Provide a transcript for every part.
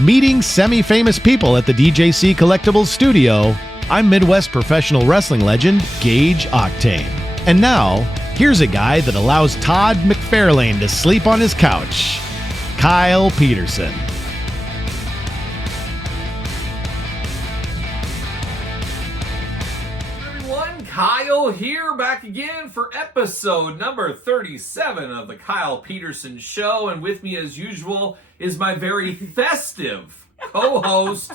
Meeting semi-famous people at the DJC Collectibles studio, I'm Midwest professional wrestling legend Gage Octane. And now, here's a guy that allows Todd McFarlane to sleep on his couch, Kyle Peterson. Kyle here, back again for episode number 37 of the Kyle Peterson Show. And with me, as usual, is my very festive co-host,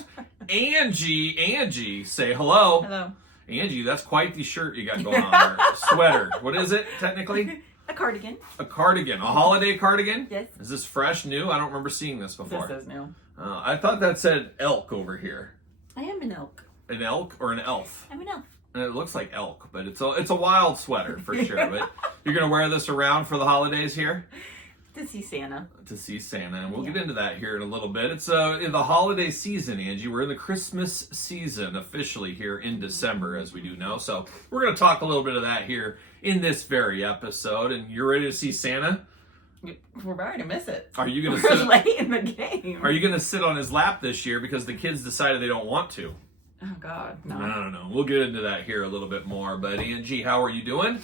Angie. Angie, say hello. Hello. Angie, that's quite the shirt you got going on there. Sweater. What is it, technically? A cardigan. A cardigan. A holiday cardigan? Yes. Is this fresh, new? I don't remember seeing this before. This is new. I thought that said elk over here. I am an elk. An elk or an elf? I'm an elf. And it looks like elk, but it's a wild sweater for sure. But you're gonna wear this around for the holidays here? To see Santa. To see Santa, and we'll get into that here in a little bit. It's in the holiday season, Angie. We're in the Christmas season officially here in December, as we do know. So we're gonna talk a little bit of that here in this very episode. And you're ready to see Santa? We're about to miss it. Are you gonna We're sit late in the game. Are you gonna sit on his lap this year because the kids decided they don't want to? Oh God, no. No. We'll get into that here a little bit more. But Angie, how are you doing?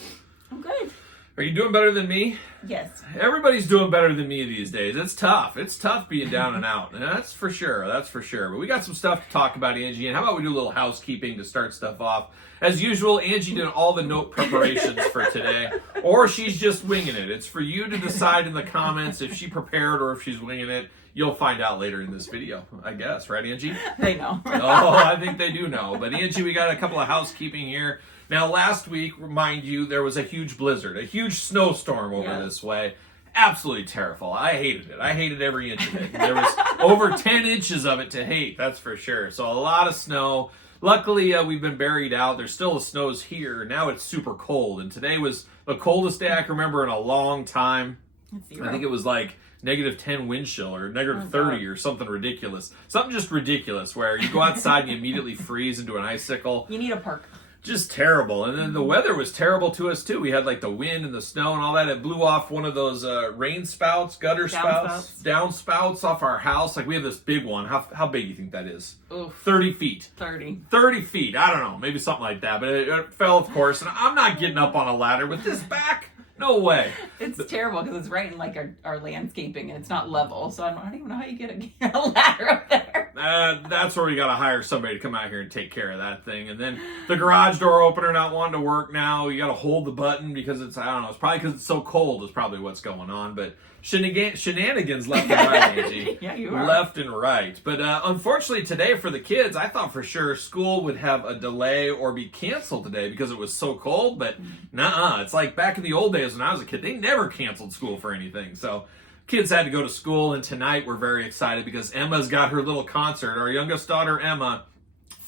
I'm good. Are you doing better than me? Yes. Everybody's doing better than me these days. It's tough. It's tough being down and out. And that's for sure. That's for sure. But we got some stuff to talk about, Angie. And how about we do a little housekeeping to start stuff off? As usual, Angie did all the note preparations for today. Or she's just winging it. It's for you to decide in the comments if she prepared or if she's winging it. You'll find out later in this video, I guess. Right, Angie? They know. Oh, I think they do know. But Angie, we got a couple of housekeeping here. Now, last week, remind you, there was a huge blizzard, a huge snowstorm over this way. Absolutely terrible. I hated it. I hated every inch of it. There was over 10 inches of it to hate, that's for sure. So a lot of snow. Luckily, we've been buried out. There's still the snows here. Now it's super cold. And today was the coldest day I can remember in a long time. I think it was like -10 wind chill or -30 or something ridiculous. Something just ridiculous where you go outside and you immediately freeze into an icicle. You need a park. Just terrible. And then the weather was terrible to us too. We had like the wind and the snow and all that. It blew off one of those rain spouts, downspouts off our house. Like we have this big one. How big do you think that is? Oof. 30 feet. 30 feet. I don't know. Maybe something like that. But it fell, of course. And I'm not getting up on a ladder with this back. No way. It's terrible because it's right in like our landscaping and it's not level. So I don't even know how you get a ladder up there. That's where we got to hire somebody to come out here and take care of that thing. And then the garage door opener not wanting to work now. You got to hold the button because it's, I don't know, it's probably because it's so cold is probably what's going on. But shenanigans left and right, Angie. Yeah, you are. Left and right. But unfortunately today for the kids, I thought for sure school would have a delay or be canceled today because it was so cold. But nuh-uh. It's like back in the old days when I was a kid, they never canceled school for anything. So kids had to go to school, and tonight we're very excited because Emma's got her little concert. Our youngest daughter, Emma,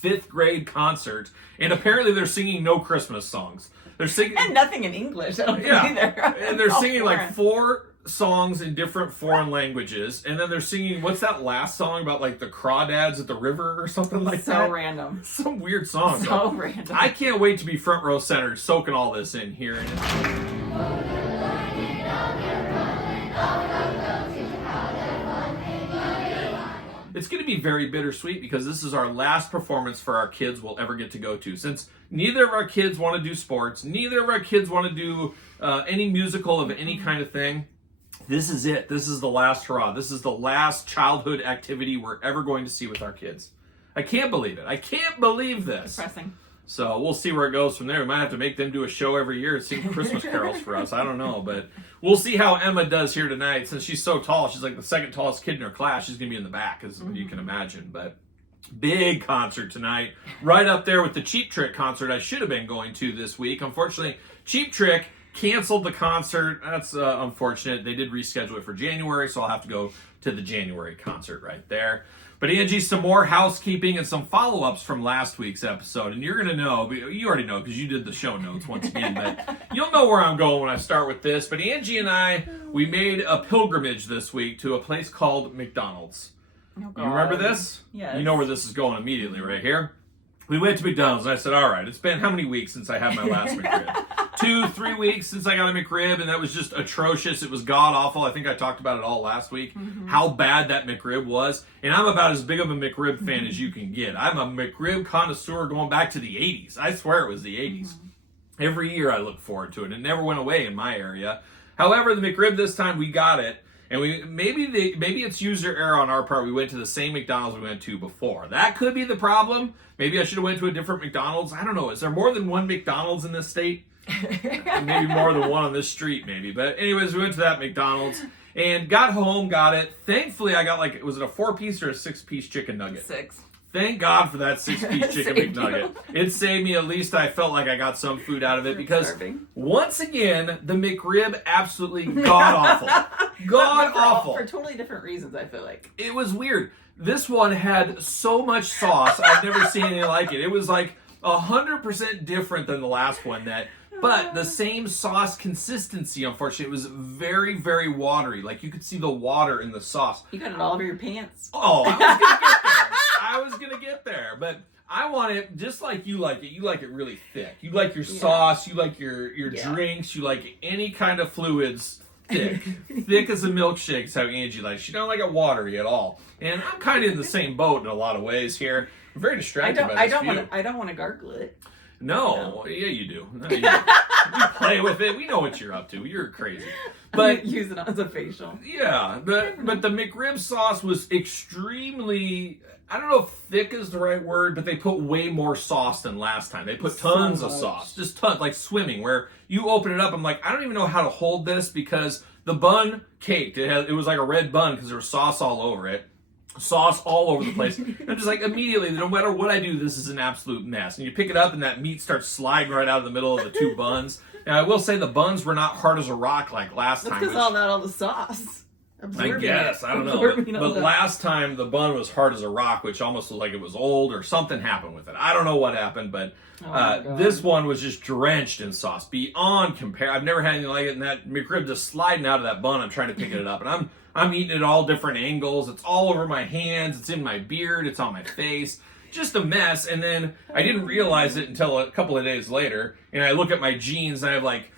5th grade concert, and apparently they're singing no Christmas songs. They're singing and nothing in English. I don't think either. And they're singing like 4 songs in different foreign languages, and then they're singing, what's that last song about like the crawdads at the river or something like that? So random. Some weird song. So random. I can't wait to be front row center soaking all this in here. It's going to be very bittersweet because this is our last performance for our kids we'll ever get to go to. Since neither of our kids want to do sports, neither of our kids want to do any musical of any kind of thing, this is it. This is the last hurrah. This is the last childhood activity we're ever going to see with our kids. I can't believe it. I can't believe this. Depressing. So we'll see where it goes from there. We might have to make them do a show every year and sing Christmas carols for us. I don't know, but we'll see how Emma does here tonight. Since she's so tall, she's like the second tallest kid in her class. She's going to be in the back, as you can imagine. But big concert tonight. Right up there with the Cheap Trick concert I should have been going to this week. Unfortunately, Cheap Trick canceled the concert. That's unfortunate. They did reschedule it for January, so I'll have to go to the January concert right there. But Angie, some more housekeeping and some follow-ups from last week's episode. And you're going to know, you already know because you did the show notes once again, but you'll know where I'm going when I start with this. But Angie and I, we made a pilgrimage this week to a place called McDonald's. Oh, God. You remember this? Yes. You know where this is going immediately right here. We went to McDonald's and I said, all right, it's been how many weeks since I had my last McRib? 2-3 weeks since I got a McRib, and that was just atrocious. It was god awful. I think I talked about it all last week, how bad that McRib was. And I'm about as big of a McRib fan as you can get. I'm a McRib connoisseur going back to the 80s. I swear it was the 80s. Every year I look forward to it. It never went away in my area. However, the McRib this time, we got it. And maybe it's user error on our part. We went to the same McDonald's we went to before. That could be the problem. Maybe I should have went to a different McDonald's. I don't know. Is there more than one McDonald's in this state? Maybe more than one on this street, maybe. But anyways, we went to that McDonald's and got home, got it. Thankfully, I got was it a 4-piece or a 6-piece chicken nugget? 6. Thank God for that 6-piece chicken McNugget. It saved me. At least I felt like I got some food out of it because once again, the McRib absolutely god awful. God awful. For totally different reasons, I feel like. It was weird. This one had so much sauce. I've never seen anything like it. It was like 100% different than the last one but the same sauce consistency, unfortunately. It was very, very watery. Like you could see the water in the sauce. You got it all over your pants. Oh, I was gonna get there. But I want it just like you like it. You like it really thick. You like your sauce. You like your drinks. You like any kind of fluids thick. Thick as a milkshake is how Angie likes. She don't like it watery at all. And I'm kind of in the same boat in a lot of ways here. I'm very distracted by this view. I don't want to gargle it. No, yeah, you do. No, you do. You play with it. We know what you're up to. You're crazy. But use it as a facial. Yeah, but the McRib sauce was extremely, I don't know if thick is the right word, but they put way more sauce than last time. They put tons of sauce. Just tons, like swimming, where you open it up, I'm like, I don't even know how to hold this because the bun caked. It was like a red bun because there was sauce all over it. Sauce all over the place. I'm just like, immediately, no matter what I do, this is an absolute mess. And you pick it up and that meat starts sliding right out of the middle of the two buns. And I will say the buns were not hard as a rock like last time. That's because all the sauce. I guess. I don't know. But last time the bun was hard as a rock, which almost looked like it was old or something happened with it. I don't know what happened, but this one was just drenched in sauce. Beyond compare. I've never had anything like it. And that McRib just sliding out of that bun, I'm trying to pick it up. And I'm eating it at all different angles. It's all over my hands. It's in my beard. It's on my face. Just a mess. And then I didn't realize it until a couple of days later. And I look at my jeans and I have like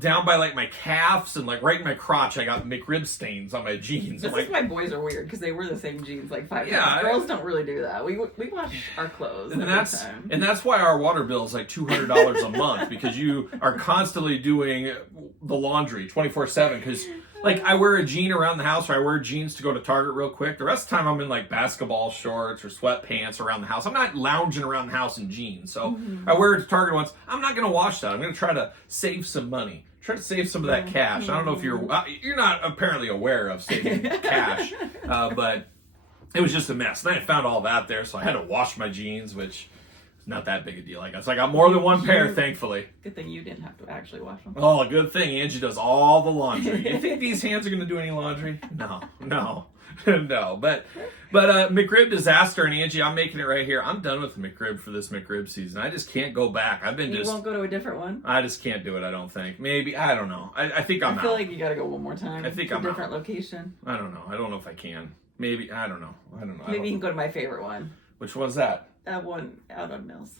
down by like my calves and like right in my crotch, I got McRib stains on my jeans. This is why boys are weird because they wear the same jeans like 5 times. Girls don't really do that. We wash our clothes. And that's why our water bill is like $200 a month because you are constantly doing the laundry 24/7 because. Like, I wear a jean around the house, or I wear jeans to go to Target real quick. The rest of the time, I'm in, like, basketball shorts or sweatpants around the house. I'm not lounging around the house in jeans. So, I wear it to Target once. I'm not going to wash that. I'm going to try to save some money. Try to save some of that cash. I don't know if you're not apparently aware of saving cash. But it was just a mess. Then I found all that there, so I had to wash my jeans, which... not that big a deal, I guess. I got more than one pair, thankfully. Good thing you didn't have to actually wash them. Oh, good thing Angie does all the laundry. You think these hands are going to do any laundry? No. No. But McRib disaster, and Angie, I'm making it right here. I'm done with the McRib for this McRib season. I just can't go back. You won't go to a different one? I just can't do it, I don't think. Maybe, I don't know. I think I'm out. I feel like you got to go one more time. I think to I'm a different out. location. I don't know. I don't know if I can. Maybe, I don't know. Maybe you can go to my favorite one. Which one's that? That one out on Mills.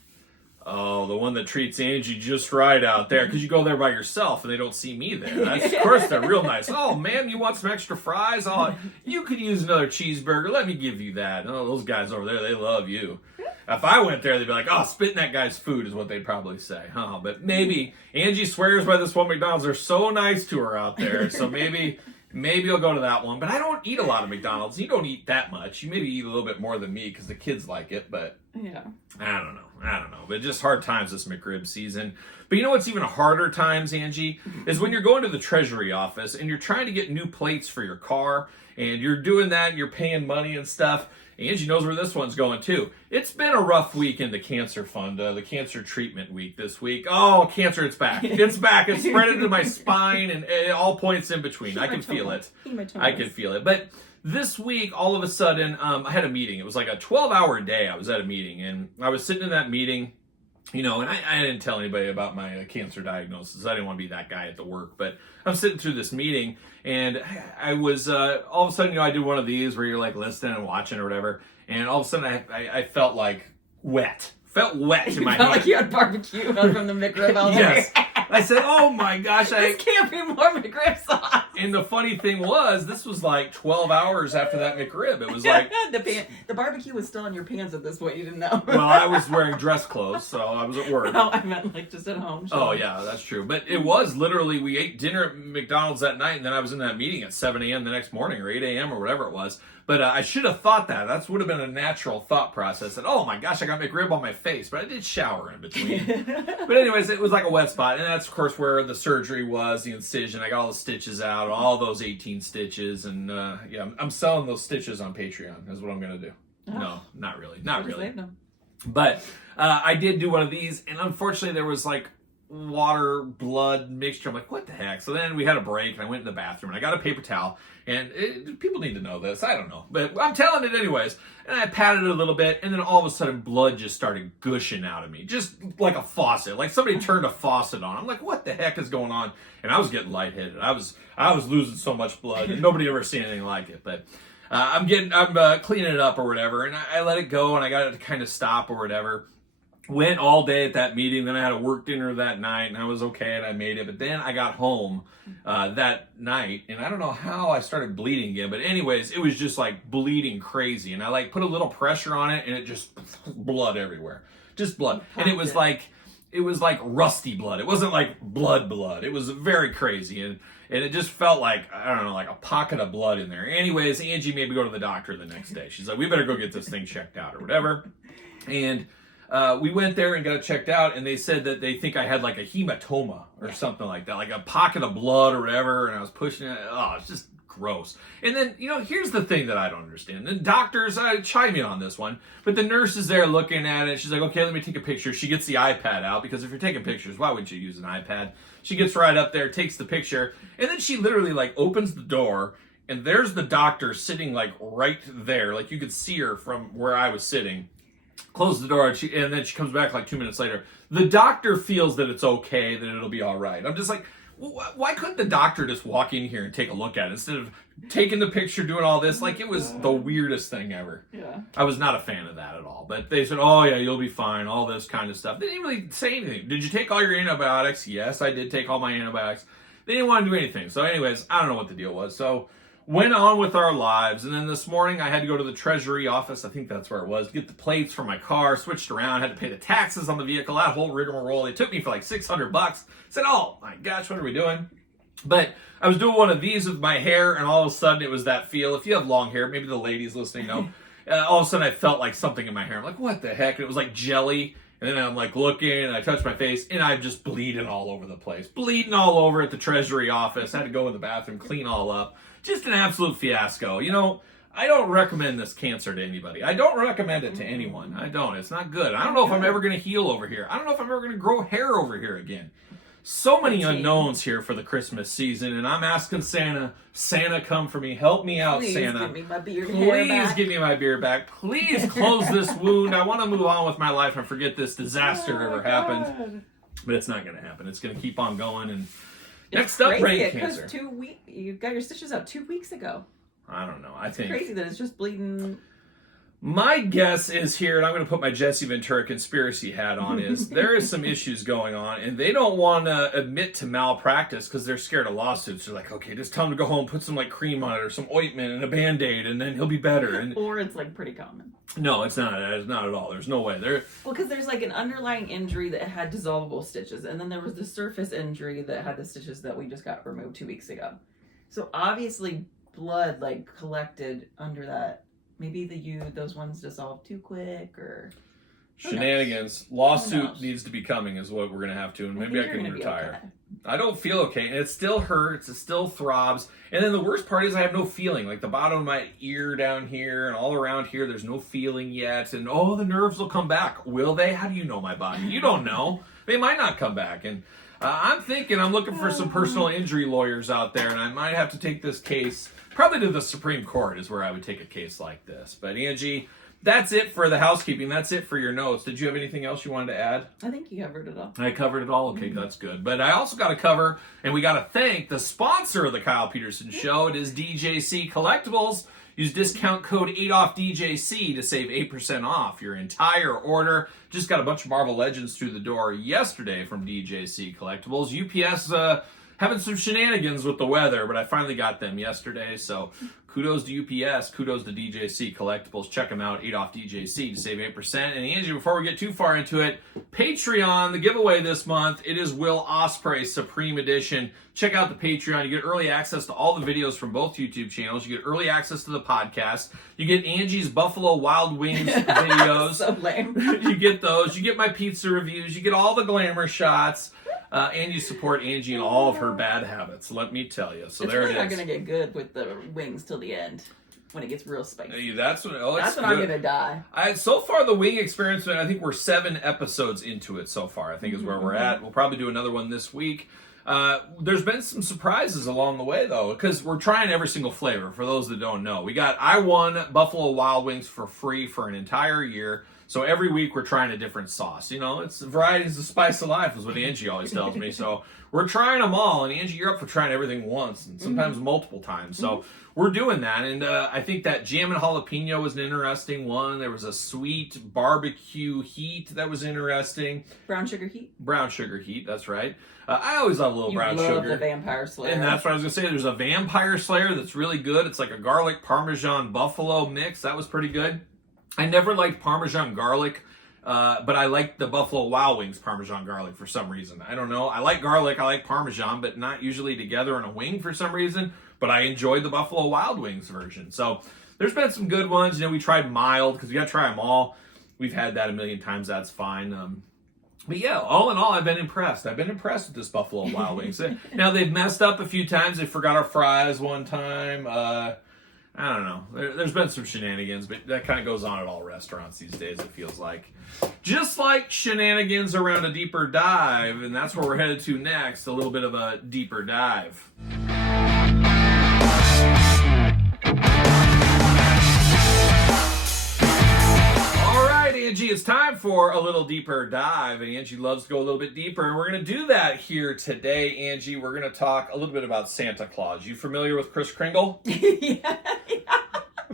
Oh, the one that treats Angie just right out there. Because you go there by yourself and they don't see me there. Of course, they're real nice. Oh, ma'am, you want some extra fries? Oh, you could use another cheeseburger. Let me give you that. Oh, those guys over there, they love you. If I went there, they'd be like, oh, spit in that guy's food is what they'd probably say. Huh? But maybe Angie swears by this one McDonald's. They're so nice to her out there. So maybe I'll go to that one. But I don't eat a lot of McDonald's. You don't eat that much. You maybe eat a little bit more than me because the kids like it. But yeah, I don't know. But just hard times this McRib season. But you know what's even harder times, Angie, is when you're going to the Treasury office and you're trying to get new plates for your car and you're doing that and you're paying money and stuff. Angie knows where this one's going too. It's been a rough week in the cancer fund, the cancer treatment week this week. Oh, cancer, it's back. It's back. It's spread into my spine and all points in between. I can feel it. I can feel it. But this week, all of a sudden, I had a meeting. It was like a 12-hour day. I was at a meeting, and I was sitting in that meeting, and I didn't tell anybody about my cancer diagnosis. I didn't want to be that guy at the work, but I'm sitting through this meeting, and I was, all of a sudden, I did one of these where you're like listening and watching or whatever, and all of a sudden, I felt like wet felt wet in my Felt hand. like you had barbecue from the McRib all Yes. there. I said, oh my gosh. This can't be more McRib sauce. And the funny thing was, this was like 12 hours after that McRib. It was like... the barbecue was still on your pants at this point. You didn't know. Well, I was wearing dress clothes, so I was at work. No, I meant like just at home. Oh, yeah, that's true. But it was literally, we ate dinner at McDonald's that night, and then I was in that meeting at 7 a.m. the next morning, or 8 a.m. or whatever it was. But I should have thought that. That would have been a natural thought process. That, oh my gosh, I got McRib on my face. But I did shower in between. But anyways, it was like a wet spot. And that's, of course, where the surgery was, the incision. I got all the stitches out, all those 18 stitches. And yeah, I'm selling those stitches on Patreon is what I'm going to do. Oh. No, not really. Not really. But I did do one of these. And unfortunately, there was like water, blood mixture. I'm like, what the heck? So then we had a break, and I went in the bathroom, and I got a paper towel. And people need to know this. I don't know. But I'm telling it anyways. And I patted it a little bit, and then all of a sudden, blood just started gushing out of me. Just like a faucet. Like somebody turned a faucet on. I'm like, what the heck is going on? And I was getting lightheaded. I was losing so much blood, and nobody ever seen anything like it. But I'm cleaning it up or whatever, and I let it go, and I got it to kind of stop or whatever. Went all day at that meeting. Then I had a work dinner that night, and I was okay, and I made it. But then I got home that night, and I don't know how I started bleeding again. But anyways, it was just like bleeding crazy, and I like put a little pressure on it, and it just blood everywhere, just blood. And it was like rusty blood. It wasn't like blood. It was very crazy, and it just felt like, I don't know, like a pocket of blood in there. Anyways, Angie made me go to the doctor the next day. She's like, we better go get this thing checked out or whatever, and. We went there and got it checked out, and they said that they think I had like a hematoma or something like that, like a pocket of blood or whatever, and I was pushing it. Oh, it's just gross. And then, here's the thing that I don't understand. The doctors chime in on this one, but the nurse is there looking at it. She's like, okay, let me take a picture. She gets the iPad out, because if you're taking pictures, why wouldn't you use an iPad? She gets right up there, takes the picture, and then she literally like opens the door, and there's the doctor sitting like right there. Like you could see her from where I was sitting. Close the door, and then she comes back like 2 minutes later. The doctor feels that it's okay, that it'll be all right. I'm just like, why couldn't the doctor just walk in here and take a look at it instead of taking the picture, doing all this? Like, it was the weirdest thing ever. Yeah. I was not a fan of that at all. But they said, oh, yeah, you'll be fine, all this kind of stuff. They didn't really say anything. Did you take all your antibiotics? Yes, I did take all my antibiotics. They didn't want to do anything. So anyways, I don't know what the deal was. So went on with our lives, and then this morning I had to go to the Treasury office, I think that's where it was, to get the plates for my car, switched around, had to pay the taxes on the vehicle, that whole rigmarole. They took me for like $600. Said, oh my gosh, what are we doing? But I was doing one of these with my hair, and all of a sudden it was that feel. If you have long hair, maybe the ladies listening know, all of a sudden I felt like something in my hair. I'm like, what the heck? And it was like jelly. And then I'm like looking, and I touch my face, and I'm just bleeding all over the place. Bleeding all over at the Treasury office. I had to go in the bathroom, clean all up. Just an absolute fiasco. I don't recommend this cancer to anybody. I don't recommend it to anyone. I don't. It's not good. I don't know if I'm ever going to heal over here. I don't know if I'm ever going to grow hair over here again. So many unknowns here for the Christmas season, and I'm asking Santa, come for me. Help me out, Please Santa. Give me my beard Please give me my beard back. Please close this wound. I want to move on with my life and forget this disaster ever happened. But it's not going to happen. It's going to keep on going. And next up, brain cancer. You got your stitches out 2 weeks ago. I don't know. I think it's crazy that it's just bleeding. My guess is here, and I'm going to put my Jesse Ventura conspiracy hat on, is there is some issues going on, and they don't want to admit to malpractice because they're scared of lawsuits. They're like, okay, just tell him to go home, put some like cream on it or some ointment and a Band-Aid, and then he'll be better. And or it's like pretty common. No, it's not. It's not at all. There's no way. Well, because there's like an underlying injury that had dissolvable stitches, and then there was the surface injury that had the stitches that we just got removed 2 weeks ago. So obviously blood like collected under that. Maybe those ones dissolved too quick, or shenanigans. Lawsuit needs to be coming is what we're going to have to, and maybe I can retire. Okay. I don't feel okay, and it still hurts, it still throbs, and then the worst part is I have no feeling. Like the bottom of my ear down here and all around here, there's no feeling yet, and the nerves will come back. Will they? How do you know my body? You don't know. They might not come back, and I'm looking for some personal injury lawyers out there, and I might have to take this case probably to the Supreme Court is where I would take a case like this. But Angie, that's it for the housekeeping. That's it for your notes. Did you have anything else you wanted to add? I think you covered it all. I covered it all? Okay, that's good. But I also got to cover, and we got to thank the sponsor of the Kyle Peterson Show. It is DJC Collectibles. Use discount code 8OFFDJC to save 8% off your entire order. Just got a bunch of Marvel Legends through the door yesterday from DJC Collectibles. UPS having some shenanigans with the weather, but I finally got them yesterday, so kudos to UPS, kudos to DJC Collectibles. Check them out, 8OFFDJC to save 8%. And Angie, before we get too far into it, Patreon, the giveaway this month, it is Will Ospreay Supreme Edition. Check out the Patreon. You get early access to all the videos from both YouTube channels. You get early access to the podcast. You get Angie's Buffalo Wild Wings videos. So lame. You get those. You get my pizza reviews. You get all the glamour shots. And you support Angie in all of her bad habits, let me tell you. So it's there really it is. not going to get good with the wings till the end, when it gets real spicy. Hey, that's when I'm going to die. So far, the wing experience, I think we're 7 episodes into it so far, I think is where we're at. We'll probably do another one this week. There's been some surprises along the way, though, because we're trying every single flavor, for those that don't know. I won Buffalo Wild Wings for free for an entire year. So every week we're trying a different sauce. You know, it's variety is the spice of life, is what Angie always tells me. So we're trying them all. And Angie, you're up for trying everything once and sometimes multiple times. So we're doing that. And I think that jam and jalapeno was an interesting one. There was a sweet barbecue heat that was interesting. Brown sugar heat? Brown sugar heat, that's right. I always love a little brown sugar. You love the Vampire Slayer. And that's what I was going to say. There's a Vampire Slayer that's really good. It's like a garlic Parmesan buffalo mix. That was pretty good. I never liked Parmesan garlic, but I like the Buffalo Wild Wings Parmesan garlic for some reason. I don't know. I like garlic, I like Parmesan, but not usually together in a wing for some reason. But I enjoyed the Buffalo Wild Wings version. So there's been some good ones. You know, we tried mild because we got to try them all. We've had that a million times. That's fine. But yeah, all in all, I've been impressed. I've been impressed with this Buffalo Wild Wings. Now, they've messed up a few times. They forgot our fries one time. I don't know. There's been some shenanigans, but that kind of goes on at all restaurants these days, it feels like. Just like shenanigans around a deeper dive, and that's where we're headed to next, a little bit of a deeper dive. All right, Angie, it's time for a little deeper dive, and Angie loves to go a little bit deeper, and we're going to do that here today, Angie. We're going to talk a little bit about Santa Claus. You familiar with Kris Kringle? Yeah.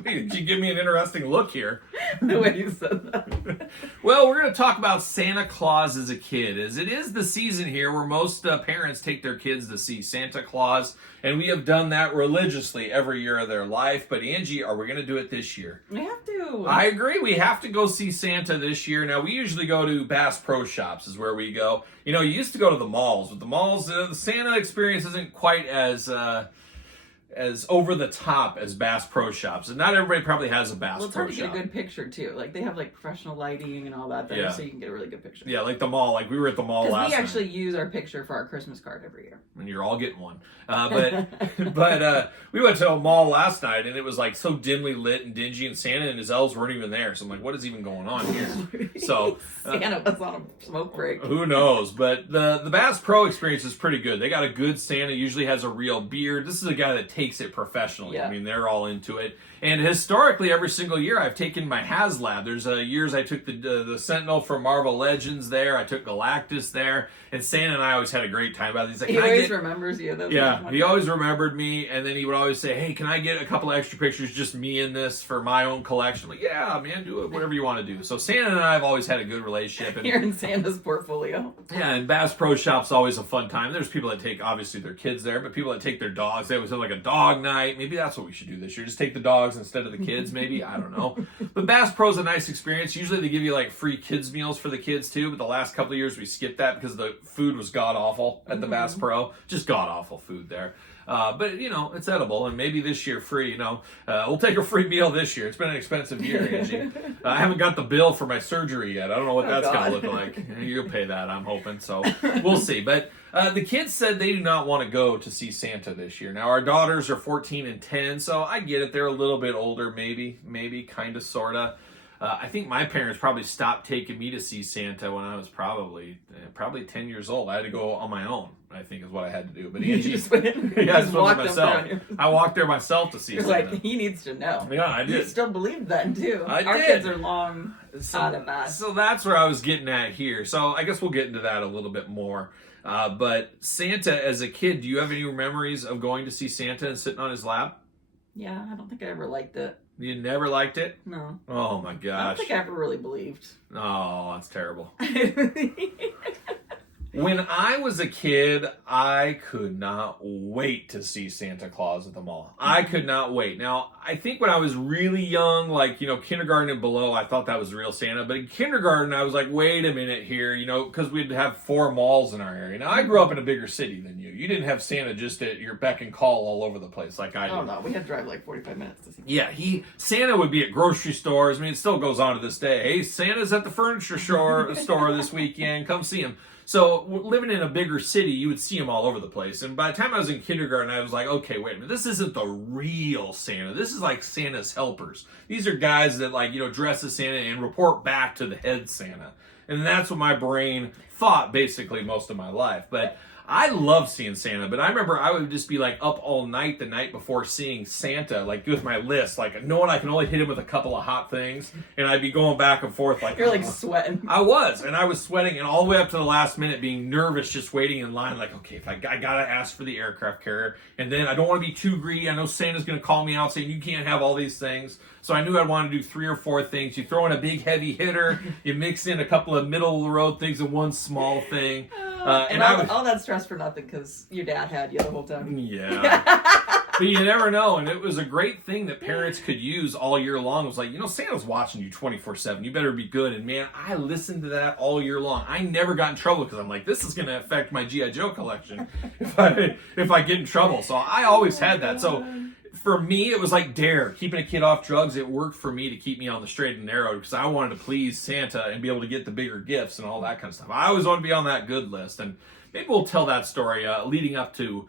Did you give me an interesting look here? The way you said that. Well, we're going to talk about Santa Claus as a kid, as it is the season here where most parents take their kids to see Santa Claus, and we have done that religiously every year of their life. But Angie, are we going to do it this year? We have to. I agree. We have to go see Santa this year. Now, we usually go to Bass Pro Shops is where we go. You know, you used to go to the malls. With the malls, the Santa experience isn't quite as over the top as Bass Pro Shops, and not everybody probably has a Bass Pro Shop. Well, it's hard to get a good picture too. Like they have like professional lighting and all that there, so you can get a really good picture. Yeah, like the mall. Like we were at the mall last night. Because we actually use our picture for our Christmas card every year. And you're all getting one. But we went to a mall last night, and it was like so dimly lit and dingy, and Santa and his elves weren't even there. So I'm like, what is even going on here? So Santa was on a smoke break. Who knows? But the Bass Pro experience is pretty good. They got a good Santa. Usually has a real beard. This is a guy that takes it professionally. Yeah. I mean, they're all into it. And historically, every single year, I've taken my HasLab. There's years I took the Sentinel from Marvel Legends there. I took Galactus there. And Santa and I always had a great time about it. He's like, he always remembers you. Yeah, he always remembered me. And then he would always say, hey, can I get a couple of extra pictures, just me in this for my own collection? I'm like, yeah, man, do it, whatever you want to do. So Santa and I have always had a good relationship. And, you're in Santa's portfolio. Yeah, and Bass Pro Shop's always a fun time. There's people that take, obviously, their kids there, but people that take their dogs. They always have like a dog night. Maybe that's what we should do this year. Just take the dogs instead of the kids, maybe. I don't know. But Bass Pro's a nice experience. Usually they give you like free kids meals for the kids too, but the last couple of years we skipped that because the food was god-awful at the Bass Pro. Just god-awful food there. But, you know, it's edible, and maybe this year free, you know. We'll take a free meal this year. It's been an expensive year, Angie. I haven't got the bill for my surgery yet. I don't know what that's going to look like. You'll pay that, I'm hoping, so we'll see. But the kids said they do not want to go to see Santa this year. Now, our daughters are 14 and 10, so I get it. They're a little bit older, maybe, kind of, sort of. I think my parents probably stopped taking me to see Santa when I was probably 10 years old. I had to go on my own, I think is what I had to do. But Angie, just went myself. I walked there myself to see You're Santa. Like, he needs to know. Yeah, I did. You still believe that too. Our kids are long out of that. So that's where I was getting at here. So I guess we'll get into that a little bit more. But Santa as a kid, do you have any memories of going to see Santa and sitting on his lap? Yeah, I don't think I ever liked it. You never liked it? No. Oh my I don't gosh. think I ever really believed. Oh, that's terrible. When I was a kid, I could not wait to see Santa Claus at the mall. I could not wait. Now, I think when I was really young, like, kindergarten and below, I thought that was real Santa. But in kindergarten, I was like, wait a minute here, because we'd have 4 malls in our area. Now, I grew up in a bigger city than you. You didn't have Santa just at your beck and call all over the place like I did. Oh, no. We had to drive like 45 minutes to see him. Yeah, Santa would be at grocery stores. I mean, it still goes on to this day. Hey, Santa's at the furniture store this weekend. Come see him. So living in a bigger city, you would see him all over the place. And by the time I was in kindergarten, I was like, okay, wait a minute. This isn't the real Santa. This is like Santa's helpers. These are guys that dress as Santa and report back to the head Santa. And that's what my brain thought basically most of my life. But I love seeing Santa, but I remember I would just be up all night the night before seeing Santa, with my list, knowing I can only hit him with a couple of hot things, and I'd be going back and forth You're sweating. I was sweating, and all the way up to the last minute being nervous, just waiting in line, okay, if I gotta ask for the aircraft carrier, and then I don't want to be too greedy. I know Santa's gonna call me out saying you can't have all these things. So I knew I'd want to do 3 or 4 things. You throw in a big heavy hitter, you mix in a couple of middle of the road things and one small thing. And all that stress for nothing because your dad had you the whole time. Yeah. But you never know. And it was a great thing that parents could use all year long. It was Santa's watching you 24/7. You better be good. And man, I listened to that all year long. I never got in trouble because I'm this is going to affect my G.I. Joe collection if I get in trouble. So I always had that. So for me, it was like DARE, keeping a kid off drugs. It worked for me to keep me on the straight and narrow because I wanted to please Santa and be able to get the bigger gifts and all that kind of stuff. I always want to be on that good list. And maybe we'll tell that story leading up to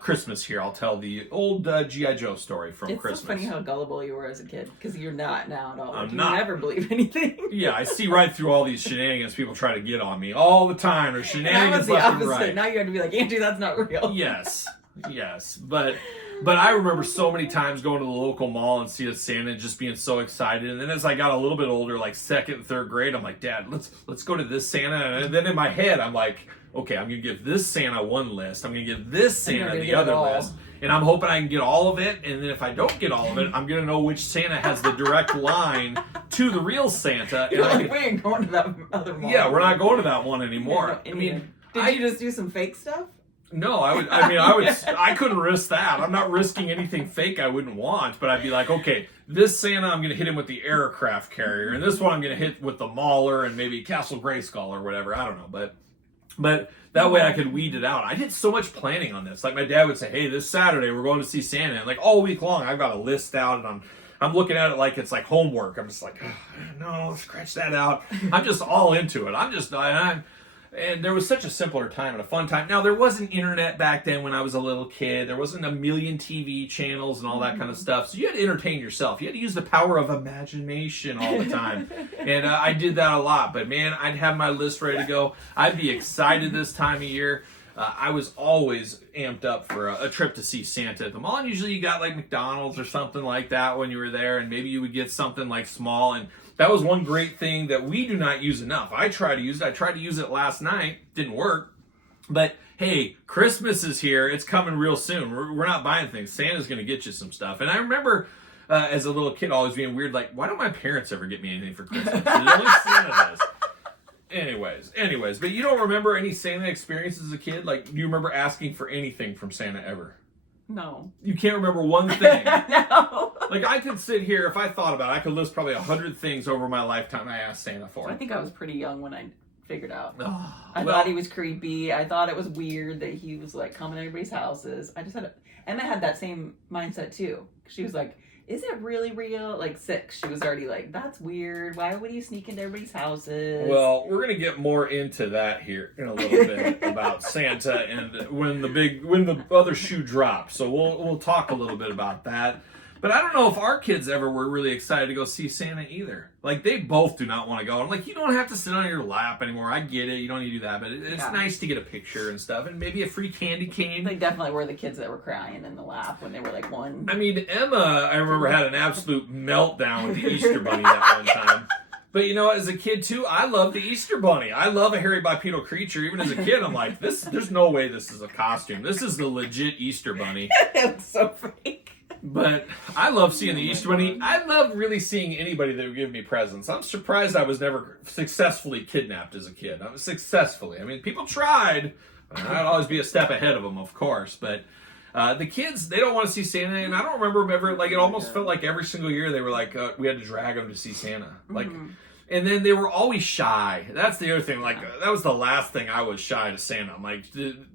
Christmas here. I'll tell the old G.I. Joe story from Christmas. It's so funny how gullible you were as a kid because you're not now at all. You never believe anything. Yeah, I see right through all these shenanigans people try to get on me all the time. There's shenanigans left and right. Now you have to be like, Andrew, that's not real. Yes. But I remember so many times going to the local mall and seeing Santa and just being so excited. And then as I got a little bit older, 2nd and 3rd grade, I'm like, Dad, let's go to this Santa. And then in my head, I'm like, okay, I'm going to give this Santa one list. I'm going to give this Santa the other list. And I'm hoping I can get all of it. And then if I don't get all of it, I'm going to know which Santa has the direct line to the real Santa. You're we ain't going to that other mall. Yeah, we're not going to that one anymore. Did you just do some fake stuff? No, I couldn't risk that. I'm not risking anything fake I wouldn't want, but I'd be like, okay, this Santa, I'm going to hit him with the aircraft carrier, and this one I'm going to hit with the Mauler and maybe Castle Grayskull or whatever. I don't know, but that way I could weed it out. I did so much planning on this. My dad would say, hey, this Saturday we're going to see Santa, and all week long I've got a list out, and I'm looking at it like it's like homework. I'm just like, oh, no, scratch that out. I'm just all into it. And there was such a simpler time and a fun time. Now, there wasn't internet back then when I was a little kid. There wasn't a million TV channels and all that kind of stuff. So you had to entertain yourself. You had to use the power of imagination all the time. And I did that a lot. But, man, I'd have my list ready to go. I'd be excited this time of year. I was always amped up for a trip to see Santa at the mall. And usually you got, McDonald's or something like that when you were there. And maybe you would get something, small. And that was one great thing that we do not use enough. I tried to use it last night. Didn't work. But, hey, Christmas is here. It's coming real soon. We're not buying things. Santa's going to get you some stuff. And I remember as a little kid always being weird, why don't my parents ever get me anything for Christmas? Only Santa does. Anyways. But you don't remember any Santa experiences as a kid? Do you remember asking for anything from Santa ever? No. You can't remember one thing? No. I could sit here, if I thought about it, I could list probably 100 things over my lifetime I asked Santa for. I think I was pretty young when I figured out. Oh, I thought he was creepy. I thought it was weird that he was coming to everybody's houses. Emma had that same mindset too. She was like, is it really real? 6, she was already like, that's weird. Why would you sneak into everybody's houses? Well, we're going to get more into that here in a little bit about Santa and when the other shoe drops. So we'll talk a little bit about that. But I don't know if our kids ever were really excited to go see Santa either. They both do not want to go. I'm you don't have to sit on your lap anymore. I get it. You don't need to do that. But it's nice to get a picture and stuff. And maybe a free candy cane. They definitely were the kids that were crying in the lap when they were 1. Emma, I remember, had an absolute meltdown with the Easter Bunny that one time. But, as a kid, too, I love the Easter Bunny. I love a hairy bipedal creature. Even as a kid, I'm like, there's no way this is a costume. This is the legit Easter Bunny. It's so fake. But I love seeing the Easter Bunny. I love really seeing anybody that would give me presents. I'm surprised I was never successfully kidnapped as a kid. I was successfully. I mean, people tried. I'd always be a step ahead of them, of course. But the kids, they don't want to see Santa. And I don't remember them ever, like, it almost felt like every single year they were like, we had to drag them to see Santa. Like, and then they were always shy. That's the other thing. Like, that was the last thing I was shy to Santa. I'm like,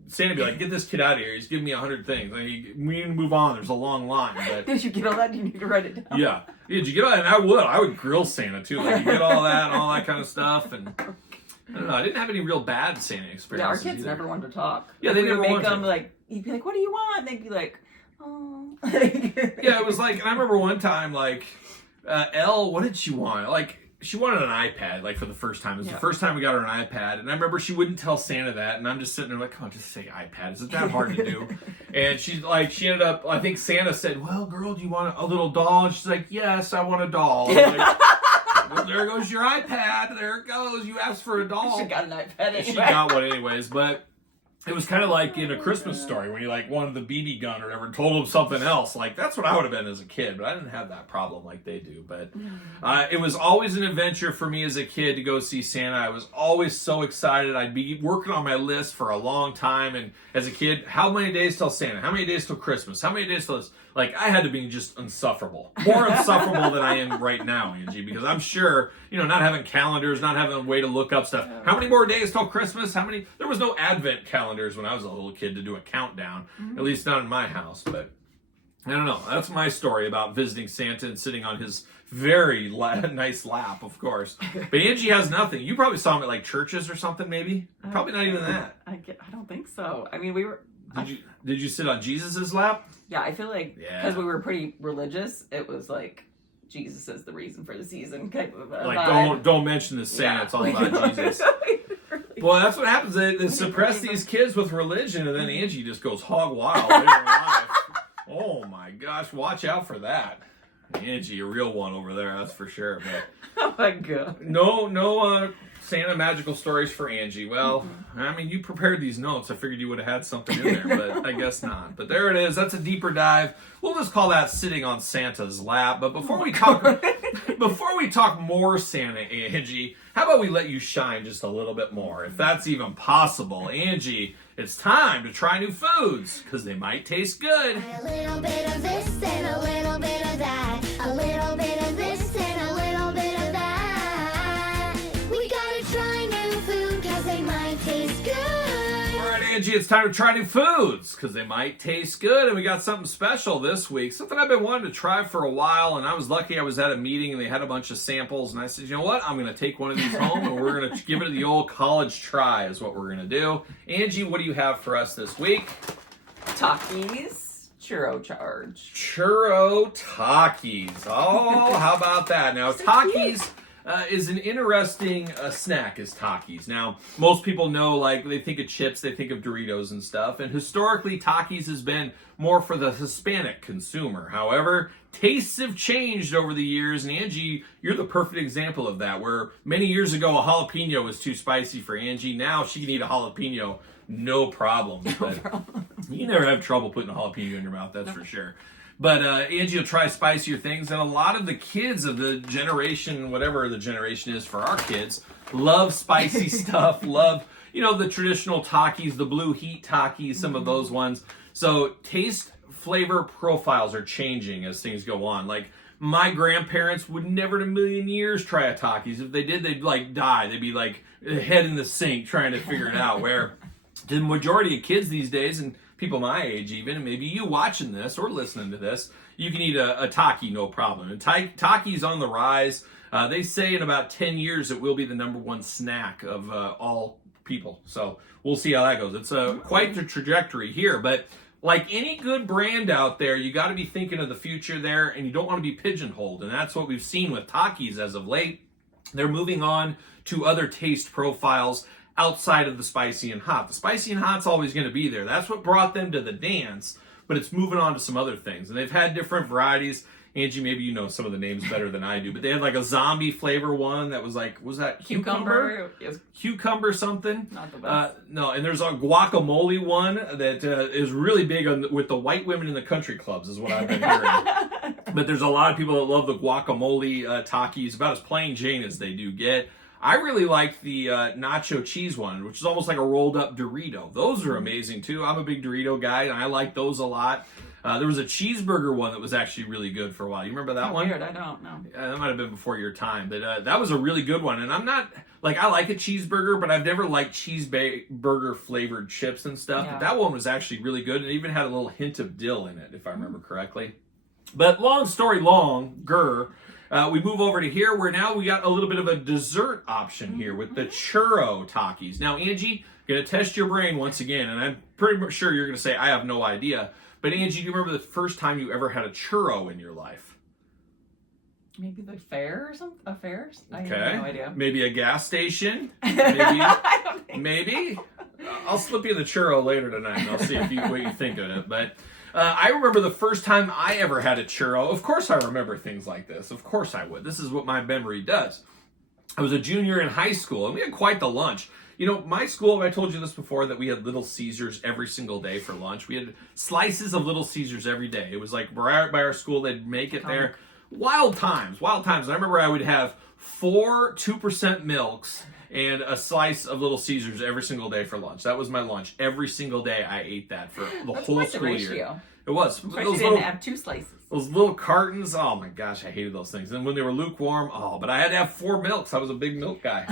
Santa would be like, get this kid out of here. He's giving me 100 things. Like, we need to move on. There's a long line. But, did you get all that? Do you need to write it down? Yeah. Did you get all that? And I would grill Santa, too. Like, you get all that and all that kind of stuff. And I don't know. I didn't have any real bad Santa experiences. Yeah, our kids never wanted to talk. Yeah, they never wanted to. Them, like, you'd be like, what do you want? And they'd be like, oh. Yeah, it was like, and I remember one time, like, Elle, what did she want? Like, she wanted an iPad, like, for the first time. It was the first time we got her an iPad. And I remember she wouldn't tell Santa that. And I'm just sitting there like, come on, just say iPad. Is it that hard to do? And she ended up, I think Santa said, well, girl, do you want a little doll? And she's like, yes, I want a doll. Like, well, there goes your iPad. There it goes. You asked for a doll. She got an iPad anyway. She got one anyways, but it was kind of like in A Christmas Story when you like wanted the BB gun or whatever and told them something else. Like, that's what I would have been as a kid, but I didn't have that problem like they do. But it was always an adventure for me as a kid to go see Santa. I was always so excited. I'd be working on my list for a long time. And as a kid, how many days till Santa? How many days till Christmas? How many days till this? Like, I had to be just insufferable. More insufferable than I am right now, Angie, because I'm sure, not having calendars, not having a way to look up stuff. How many more days till Christmas? There was no advent calendars when I was a little kid to do a countdown, at least not in my house. But I don't know. That's my story about visiting Santa and sitting on his very nice lap, of course. But Angie has nothing. You probably saw him at, like, churches or something, maybe? Probably not even that. I don't think so. I mean, we were... Did you sit on Jesus's lap? Yeah, I feel like because we were pretty religious, it was like Jesus is the reason for the season type of like don't mention the Santa. It's all about Jesus. Well, that's what happens. They suppress these kids with religion, and then Angie just goes hog wild later in life. Oh my gosh, watch out for that. Angie, a real one over there, that's for sure. But oh my god. No Santa magical stories for Angie. Well, I mean, you prepared these notes. I figured you would have had something in there, but I guess not. But there it is. That's a deeper dive. We'll just call that sitting on Santa's lap. But before we talk more Santa, Angie, how about we let you shine just a little bit more, if that's even possible. Angie, it's time to try new foods, because they might taste good. A little bit of this and a little bit of that. A little bit of this and a little bit of that. We gotta try new food, because they might taste good. All right, Angie, it's time to try new foods, because they might taste good. And we got something special this week, something I've been wanting to try for a while. And I was lucky I was at a meeting and they had a bunch of samples. And I said, you know what? I'm going to take one of these home and we're going to give it the old college try is what we're going to do. Angie, what do you have for us this week? Takis churro charge. Churro Takis. Oh, how about that? Now, Takis is an interesting snack, is Takis. Now, most people know, like, they think of chips, they think of Doritos and stuff. And historically, Takis has been more for the Hispanic consumer. However, tastes have changed over the years. And Angie, you're the perfect example of that, where many years ago, a jalapeno was too spicy for Angie. Now she can eat a jalapeno no problem. But you never have trouble putting a jalapeno in your mouth, that's for sure. But Angie will try spicier things, and a lot of the kids of the generation, whatever the generation is for our kids, love spicy stuff, love, the traditional Takis, the blue heat Takis, some of those ones. So taste flavor profiles are changing as things go on. Like, my grandparents would never in a million years try a Takis. If they did, they'd like die. They'd be like head in the sink trying to figure it out. Where the majority of kids these days, and people my age even, and maybe you watching this or listening to this, you can eat a Taki no problem. And Taki's on the rise. They say in about 10 years it will be the number one snack of all people. So we'll see how that goes. It's quite the trajectory here. But like any good brand out there, you got to be thinking of the future there, and you don't want to be pigeonholed. And that's what we've seen with Takis as of late. They're moving on to other taste profiles outside of the spicy and hot. The spicy and hot's always going to be there. That's what brought them to the dance, but it's moving on to some other things. And they've had different varieties. Angie, maybe you know some of the names better than I do, but they had like a zombie flavor one that was like, was that cucumber? Cucumber something? Not the best. No, and there's a guacamole one that is really big with the white women in the country clubs, is what I've been hearing. But there's a lot of people that love the guacamole Takis, about as plain Jane as they do get. I really like the nacho cheese one, which is almost like a rolled up Dorito. Those are amazing too. I'm a big Dorito guy, and I like those a lot. There was a cheeseburger one that was actually really good for a while. You remember that one? Weird, I don't know. That might have been before your time, but that was a really good one. And I'm not, like, I like a cheeseburger, but I've never liked cheeseburger flavored chips and stuff. Yeah. But that one was actually really good, and it even had a little hint of dill in it, if I remember correctly. But long story longer, we move over to here, where now we got a little bit of a dessert option here with the churro Takis. Now, Angie, going to test your brain once again, and I'm pretty sure you're going to say, I have no idea. But Angie, do you remember the first time you ever had a churro in your life? Maybe the fair or something? A fairs? I Okay. have no idea. Maybe a gas station? Maybe. I don't think Maybe. I'll slip you the churro later tonight, and I'll see what you think of it. But I remember the first time I ever had a churro. Of course I remember things like this. Of course I would. This is what my memory does. I was a junior in high school, and we had quite the lunch. You know, my school, I told you this before, that we had Little Caesars every single day for lunch. We had slices of Little Caesars every day. It was like right by our school, they'd make it there. Wild times, wild times. And I remember I would have 4 2% milks and a slice of Little Caesars every single day for lunch. That was my lunch. Every single day I ate that for the whole quite the school ratio. year. It was. I'm surprised you didn't have 2 slices. Those little cartons, oh my gosh, I hated those things. And when they were lukewarm, but I had to have 4 milks. I was a big milk guy.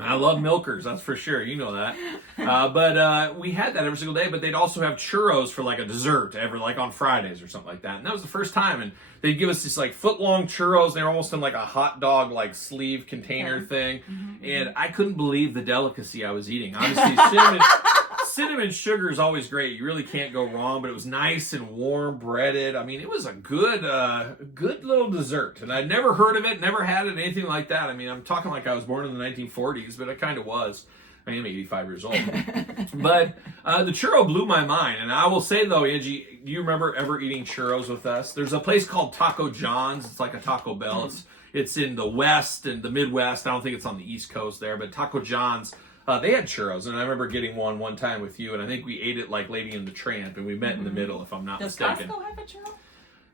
I love milkers, that's for sure. You know that. But we had that every single day, but they'd also have churros for like a dessert like on Fridays or something like that. And that was the first time. And they'd give us this like foot-long churros. And they were almost in like a hot dog like sleeve container thing. Mm-hmm. And I couldn't believe the delicacy I was eating. Obviously, cinnamon sugar is always great. You really can't go wrong, but it was nice and warm, breaded. I mean, it was a good little dessert. And I'd never heard of it, never had it, anything like that. I mean, I'm talking like I was born in the 1940s, but I kind of was. I am 85 years old. But the churro blew my mind. And I will say, though, Angie, do you remember ever eating churros with us? There's a place called Taco John's. It's like a Taco Bell. It's in the West and the Midwest. I don't think it's on the East Coast there, but Taco John's. They had churros, and I remember getting one time with you, and I think we ate it like Lady and the Tramp, and we met in the middle, if I'm not mistaken. Does Costco have a churro?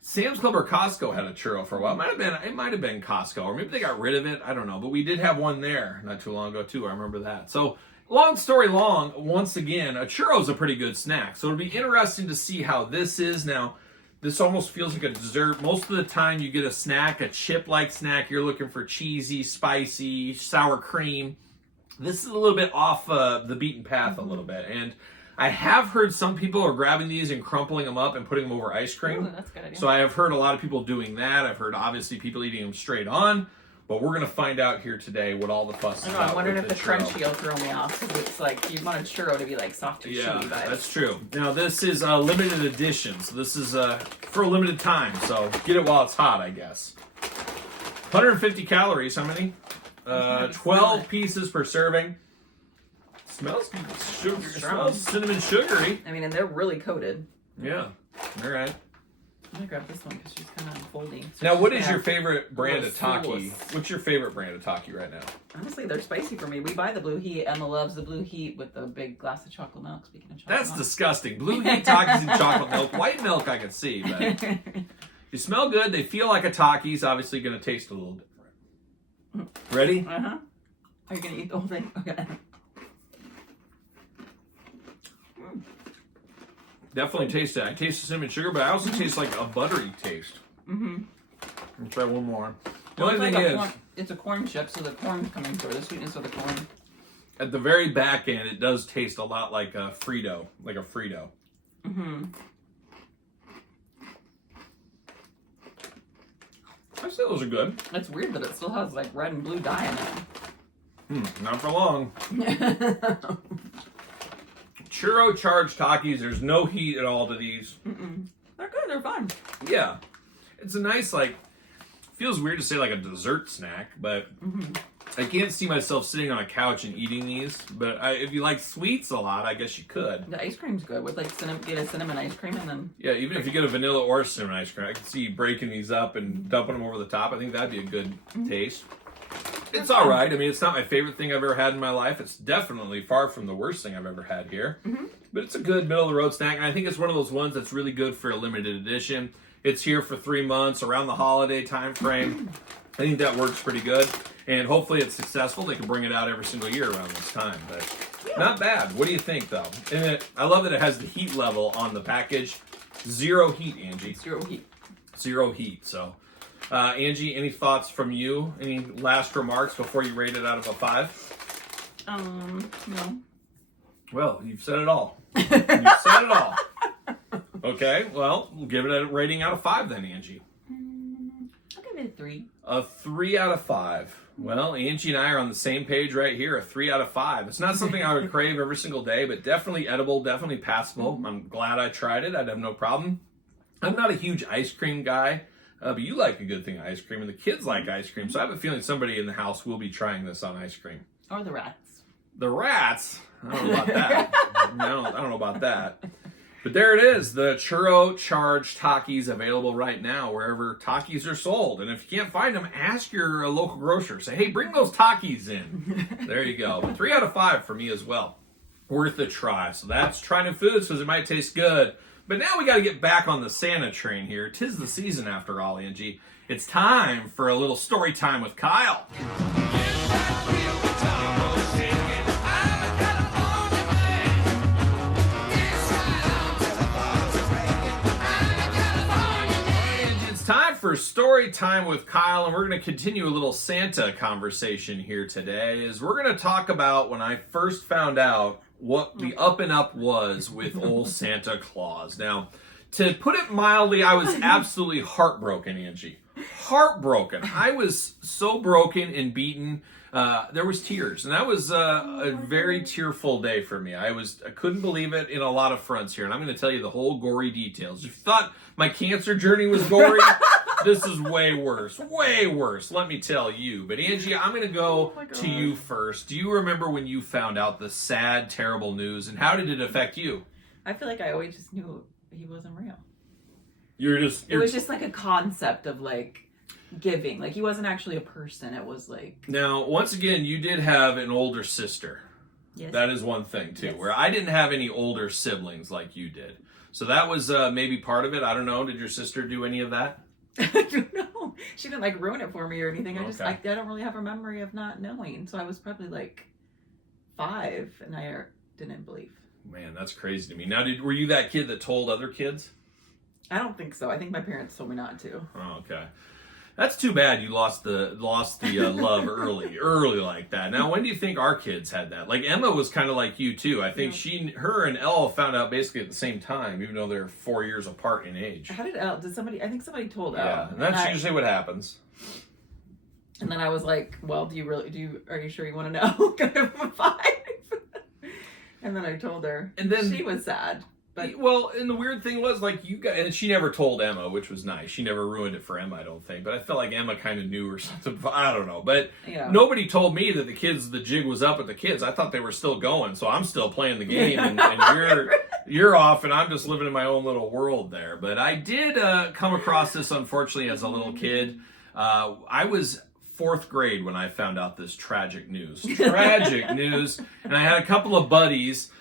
Sam's Club or Costco had a churro for a while. It might have been Costco, or maybe they got rid of it. I don't know, but we did have one there not too long ago too. I remember that. So, long story long, once again, a churro is a pretty good snack. So it'll be interesting to see how this is now. This almost feels like a dessert. Most of the time, you get a snack, a chip-like snack. You're looking for cheesy, spicy, sour cream. This is a little bit off the beaten path a little bit. And I have heard some people are grabbing these and crumpling them up and putting them over ice cream. Ooh, that's a good idea. So I have heard a lot of people doing that. I've heard, obviously, people eating them straight on. But we're going to find out here today what all the fuss is I know, about. I'm wondering if the churro. crunchy will throw me off. Because it's like, you want a churro to be like soft and chewy vibes. That's true. Now, this is a limited edition. So this is for a limited time. So get it while it's hot, I guess. 150 calories. How many? 12 pieces per serving. Smells sugar. Smells cinnamon sugary. I mean, and they're really coated. Yeah. All right. I'm gonna grab this one because she's kind of unfolding. So Now, she's what gonna is your have favorite brand of little Taki? sauce. What's your favorite brand of Taki right now? Honestly, they're spicy for me. We buy the Blue Heat. Emma loves the Blue Heat with the big glass of chocolate milk. Speaking of chocolate That's milk. disgusting. Blue Heat Takis and chocolate milk. White milk I can see, but you smell good. They feel like a Takis. Obviously going to taste a little different. Ready? Uh-huh. Are you going to eat the whole thing? Okay. Definitely taste that. I taste the cinnamon sugar, but I also taste like a buttery taste. Mm-hmm. Let me try one more. The Well, only it's thing like is, corn, it's a corn chip, so the corn's coming through. The sweetness of the corn. at the very back end, it does taste a lot like a Frito. Like a Frito. Mm-hmm. I say those are good. It's weird that it still has like red and blue dye in Not for long. it. Churro charged Takis. There's no heat at all to these. Mm-mm. They're good. They're fun. Yeah. It's a nice, like, feels weird to say like a dessert snack, but I can't see myself sitting on a couch and eating these, but if you like sweets a lot, I guess you could. The ice cream's good with like get a cinnamon ice cream and then. Yeah, even if you get a vanilla or cinnamon ice cream, I can see you breaking these up and dumping them over the top. I think that'd be a good taste. It's all right. I mean, it's not my favorite thing I've ever had in my life. It's definitely far from the worst thing I've ever had here. But it's a good middle-of-the-road snack, and I think it's one of those ones that's really good for a limited edition. It's here for 3 months, around the holiday time frame. I think that works pretty good, and hopefully it's successful. They can bring it out every single year around this time, but not bad. What do you think, though? And I love that it has the heat level on the package. 0 heat, Angie. 0 heat. 0 heat, so... Angie, any thoughts from you? Any last remarks before you rate it out of a 5? No. Well, you've said it all. You've said it all. Okay, well, we'll give it a rating out of 5 then, Angie. I'll give it a 3. A 3 out of 5. Well, Angie and I are on the same page right here, a 3 out of 5. It's not something I would crave every single day, but definitely edible, definitely passable. I'm glad I tried it. I'd have no problem. I'm not a huge ice cream guy, but you like a good thing, ice cream, and the kids like ice cream, so I have a feeling somebody in the house will be trying this on ice cream. Or the rats. The rats? I don't know about that. I don't know about that. But there it is, the churro charged Takis available right now wherever Takis are sold. And if you can't find them, ask your local grocer. Say, hey, bring those Takis in. There you go. But 3 out of 5 for me as well. Worth a try. So that's try new foods because it might taste good. But now we got to get back on the Santa train here. 'Tis the season after all, Angie. It's time for a little story time with Kyle. Time for story time with Kyle, and we're going to continue a little Santa conversation here today. Is we're going to talk about when I first found out what the up and up was with old Santa Claus. Now, to put it mildly, I was absolutely heartbroken, Angie. Heartbroken. I was so broken and beaten. There was tears, and that was a very tearful day for me. I couldn't believe it in a lot of fronts here, and I'm going to tell you the whole gory details. If you thought my cancer journey was gory, this is way worse, let me tell you. But Angie, I'm going to go to you first. Do you remember when you found out the sad, terrible news, and how did it affect you? I feel like I always just knew he wasn't real. It was just like a concept of like giving. Like he wasn't actually a person. It was like... Now, once again, you did have an older sister. Yes. That is one thing, too, Yes. where I didn't have any older siblings like you did. So that was maybe part of it. I don't know. Did your sister do any of that? I don't know. She didn't like ruin it for me or anything. Okay. I don't really have a memory of not knowing. So I was probably like 5 and I didn't believe. Man, that's crazy to me. Now, were you that kid that told other kids? I don't think so. I think my parents told me not to. Oh, okay. That's too bad you lost the love early like that. Now, when do you think our kids had that? Like Emma was kind of like you too. I think her and Elle found out basically at the same time, even though they're 4 years apart in age. How did Elle? I think somebody told Elle. Yeah, and that's usually what happens. And then I was like, well, are you sure you want to know? Can I have a 5? And then I told her. And then she was sad. But well, and the weird thing was, like, you guys, and she never told Emma, which was nice. She never ruined it for Emma, I don't think. But I felt like Emma kind of knew or something. I don't know. But nobody told me that the jig was up with the kids. I thought they were still going, so I'm still playing the game, and you're off, and I'm just living in my own little world there. But I did come across this, unfortunately, as a little kid. I was 4th grade when I found out this tragic news. And I had a couple of buddies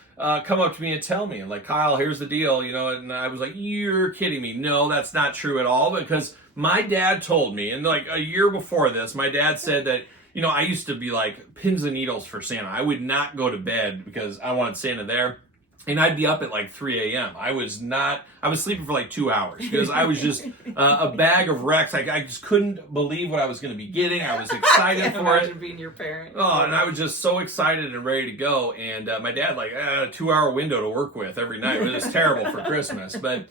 come up to me and tell me, and like, Kyle, here's the deal, and I was like, you're kidding me. No, that's not true at all, because my dad told me, and like a year before this, my dad said that, I used to be like pins and needles for Santa. I would not go to bed because I wanted Santa there. And I'd be up at like 3 a.m. I was sleeping for like 2 hours because I was just a bag of wrecks. I just couldn't believe what I was going to be getting. I was excited for it. Imagine being your parent. Oh, and I was just so excited and ready to go. And my dad, a 2-hour window to work with every night. It was terrible for Christmas. But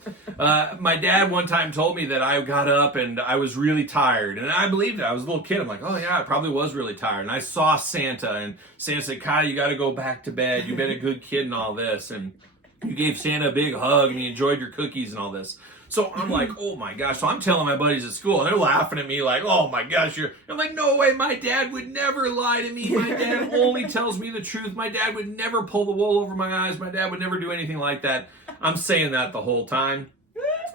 my dad one time told me that I got up and I was really tired. And I believed it. I was a little kid. I'm like, oh yeah, I probably was really tired. And I saw Santa, and Santa said, Kyle, you got to go back to bed. You've been a good kid and all this. And you gave Santa a big hug, and he enjoyed your cookies and all this. So I'm like, oh my gosh. So I'm telling my buddies at school, and they're laughing at me like, oh my gosh, I'm like, no way, my dad would never lie to me. My dad only tells me the truth. My dad would never pull the wool over my eyes. My dad would never do anything like that. I'm saying that the whole time.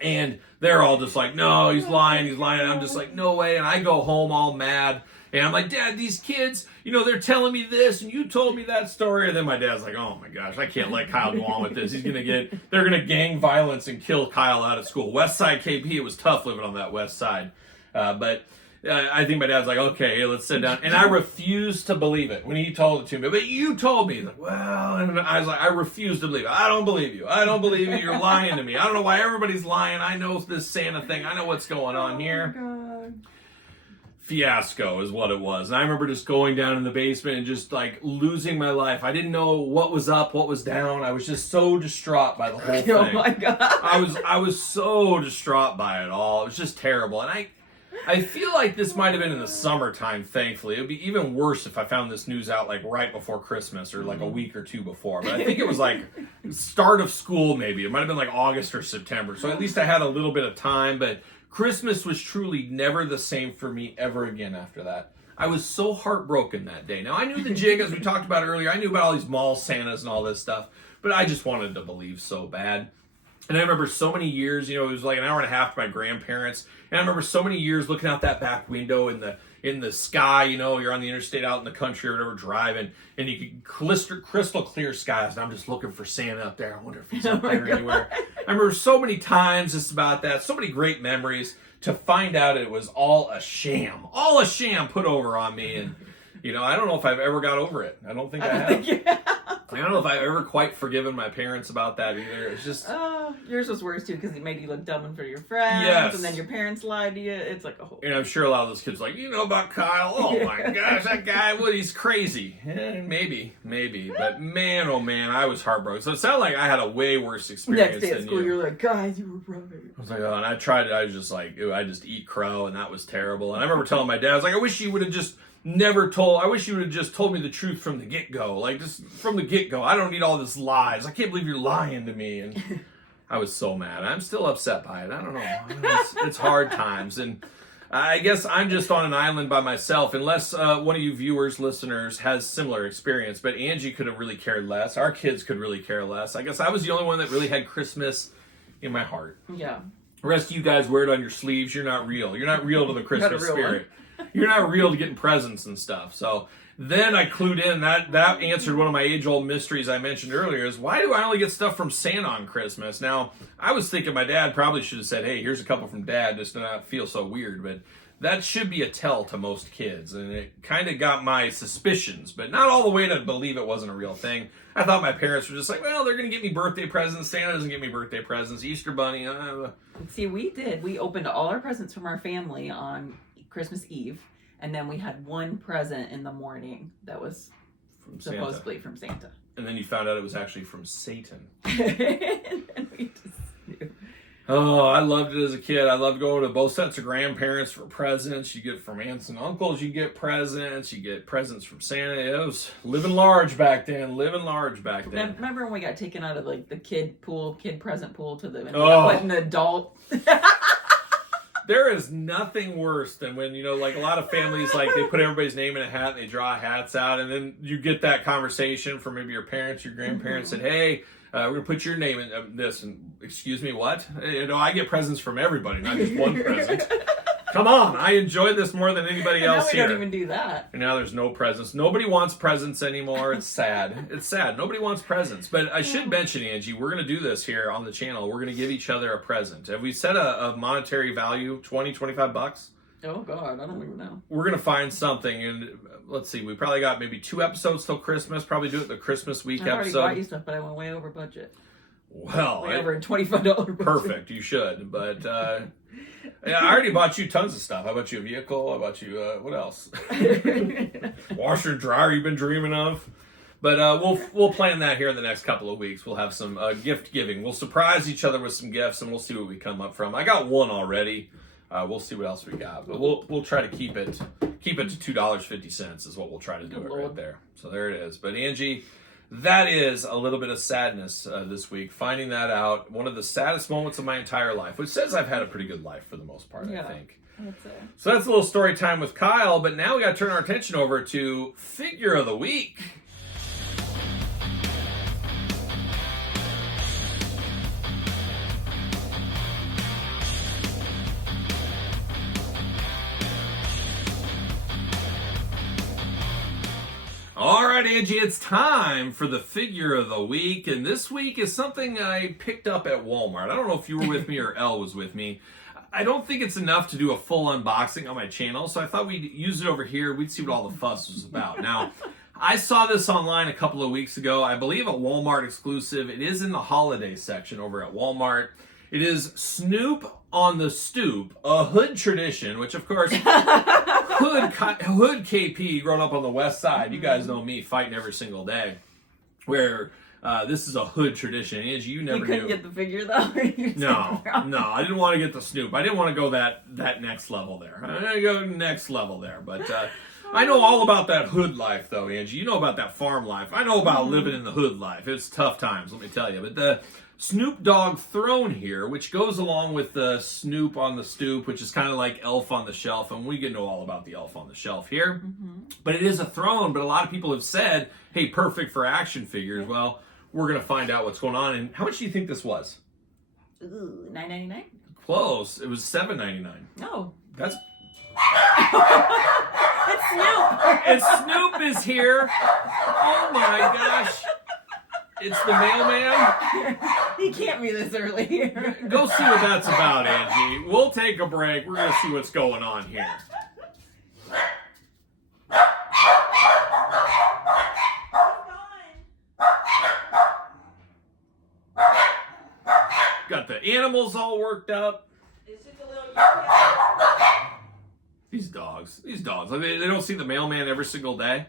And they're all just like, no, he's lying. And I'm just like, no way. And I go home all mad. And I'm like, Dad, these kids, they're telling me this, and you told me that story. And then my dad's like, oh my gosh, I can't let Kyle go on with this. They're going to gang violence and kill Kyle out of school. West Side KP, it was tough living on that West Side. But I think my dad's like, okay, let's sit down. And I refused to believe it when he told it to me. But you told me. He's like, well, and I was like, I refuse to believe it. I don't believe you. I don't believe you. You're lying to me. I don't know why everybody's lying. I know this Santa thing. I know what's going on here. Oh, my God. Fiasco is what it was. And I remember just going down in the basement and just like losing my life. I didn't know what was up, what was down. I was just so distraught by the whole thing. Oh my God. I was so distraught by it all. It was just terrible. And I feel like this might have been in the summertime, thankfully. It would be even worse if I found this news out like right before Christmas or like a week or two before. But I think it was like start of school maybe. It might have been like August or September. So at least I had a little bit of time. But Christmas was truly never the same for me ever again after that. I was so heartbroken that day. Now, I knew the jig, as we talked about earlier. I knew about all these mall Santas and all this stuff. But I just wanted to believe so bad. And I remember so many years, it was like an hour and a half to my grandparents. And I remember so many years looking out that back window in the sky, you're on the interstate out in the country or whatever driving, and you could crystal clear skies, and I'm just looking for Santa up there. I wonder if he's up there anywhere. I remember so many times just about that, so many great memories, to find out it was all a sham put over on me. And I don't know if I've ever got over it. I don't think I have. I don't know if I've ever quite forgiven my parents about that either. It's just... yours was worse, too, because it made you look dumb in front of your friends, yes. And then your parents lied to you. It's like a whole... And I'm sure a lot of those kids are like, you know about Kyle? Oh, my gosh, that guy, he's crazy. Maybe. But man, oh, man, I was heartbroken. So it sounded like I had a way worse experience Next day at school, you're like, guys, you were right. I was like, oh, and I tried it. I was just like, ew, I just eat crow, and that was terrible. And I remember telling my dad, I was like, I wish you would have just... I wish you would have just told me the truth from the get-go. Like, just from the get-go. I don't need all this lies. I can't believe you're lying to me. And I was so mad. I'm still upset by it. I don't know. It's hard times. And I guess I'm just on an island by myself, unless one of you viewers, listeners, has similar experience. But Angie could have really cared less. Our kids could really care less. I guess I was the only one that really had Christmas in my heart. Yeah. The rest of you guys wear it on your sleeves. You're not real. You're not real to the Christmas spirit. You're not real to getting presents and stuff. So then I clued in. That answered one of my age-old mysteries I mentioned earlier, is why do I only get stuff from Santa on Christmas? Now, I was thinking my dad probably should have said, hey, here's a couple from Dad, just to not feel so weird. But that should be a tell to most kids. And it kind of got my suspicions, but not all the way to believe it wasn't a real thing. I thought my parents were just like, well, they're going to get me birthday presents. Santa doesn't get me birthday presents. Easter Bunny. See, we did. We opened all our presents from our family on Christmas Eve, and then we had one present in the morning that was from supposedly from Santa. And then you found out it was actually from Satan. And then we just knew. Oh, I loved it as a kid. I loved going to both sets of grandparents for presents. You get from aunts and uncles, you get presents. You get presents from Santa. It was living large back then. Remember when we got taken out of like the kid present pool to the an adult? There is nothing worse than when, like a lot of families, like they put everybody's name in a hat and they draw hats out, and then you get that conversation from maybe your parents, your grandparents said, hey, we're going to put your name in this. And excuse me, what? I get presents from everybody, not just one present. Come on, I enjoy this more than anybody else here. Now we don't even do that. And now there's no presents. Nobody wants presents anymore. It's sad. It's sad. Nobody wants presents. But I should mention, Angie, we're going to do this here on the channel. We're going to give each other a present. Have we set a monetary value, $20-$25? Oh, God, I don't even know. We're going to find something. And let's see, we probably got maybe 2 episodes till Christmas. Probably do it the Christmas week episode. I already bought you stuff, but I went way over budget. Well, way over a $25 budget. Perfect. You should. But... I already bought you tons of stuff. I bought you a vehicle. I bought you, what else? Washer and dryer you've been dreaming of. But we'll plan that here in the next couple of weeks. We'll have some gift giving. We'll surprise each other with some gifts, and we'll see what we come up from. I got one already. We'll see what else we got. But we'll try to keep it to $2.50 is what we'll try to do right there. So there it is. But Angie, that is a little bit of sadness this week, finding that out. One of the saddest moments of my entire life, which says I've had a pretty good life for the most part, I think. So that's a little story time with Kyle, but now we got to turn our attention over to Figure of the Week. All right, Angie, it's time for the Figure of the Week, and this week is something I picked up at Walmart. I don't know if you were with me or Elle was with me. I don't think it's enough to do a full unboxing on my channel, so I thought we'd use it over here. We'd see what all the fuss was about. Now, I saw this online a couple of weeks ago. I believe a Walmart exclusive. It is in the holiday section over at Walmart. It is Snoop on the Stoop, a hood tradition, which of course, hood KP, growing up on the west side, you guys know me fighting every single day, where this is a hood tradition. Angie, you never knew. You couldn't get the figure though? No, I didn't want to get the Snoop. I didn't want to go that next level there. I didn't go next level there, but I know all about that hood life though, Angie. You know about that farm life. I know about living in the hood life. It's tough times, let me tell you. But the Snoop Dogg throne here, which goes along with the Snoop on the Stoop, which is kind of like Elf on the Shelf, and we can know all about the Elf on the Shelf here. But it is a throne, but a lot of people have said, hey, perfect for action figures. Well, we're going to find out what's going on. And how much do you think this was? Ooh, $9.99? Close. It was $7.99. No. That's... It's Snoop! And Snoop is here. Oh my gosh. It's the mailman. He can't be this early here. Go see what that's about, Angie. We'll take a break. We're going to see what's going on here. Got the animals all worked up. It's just a little... These dogs. I mean, they don't see the mailman every single day.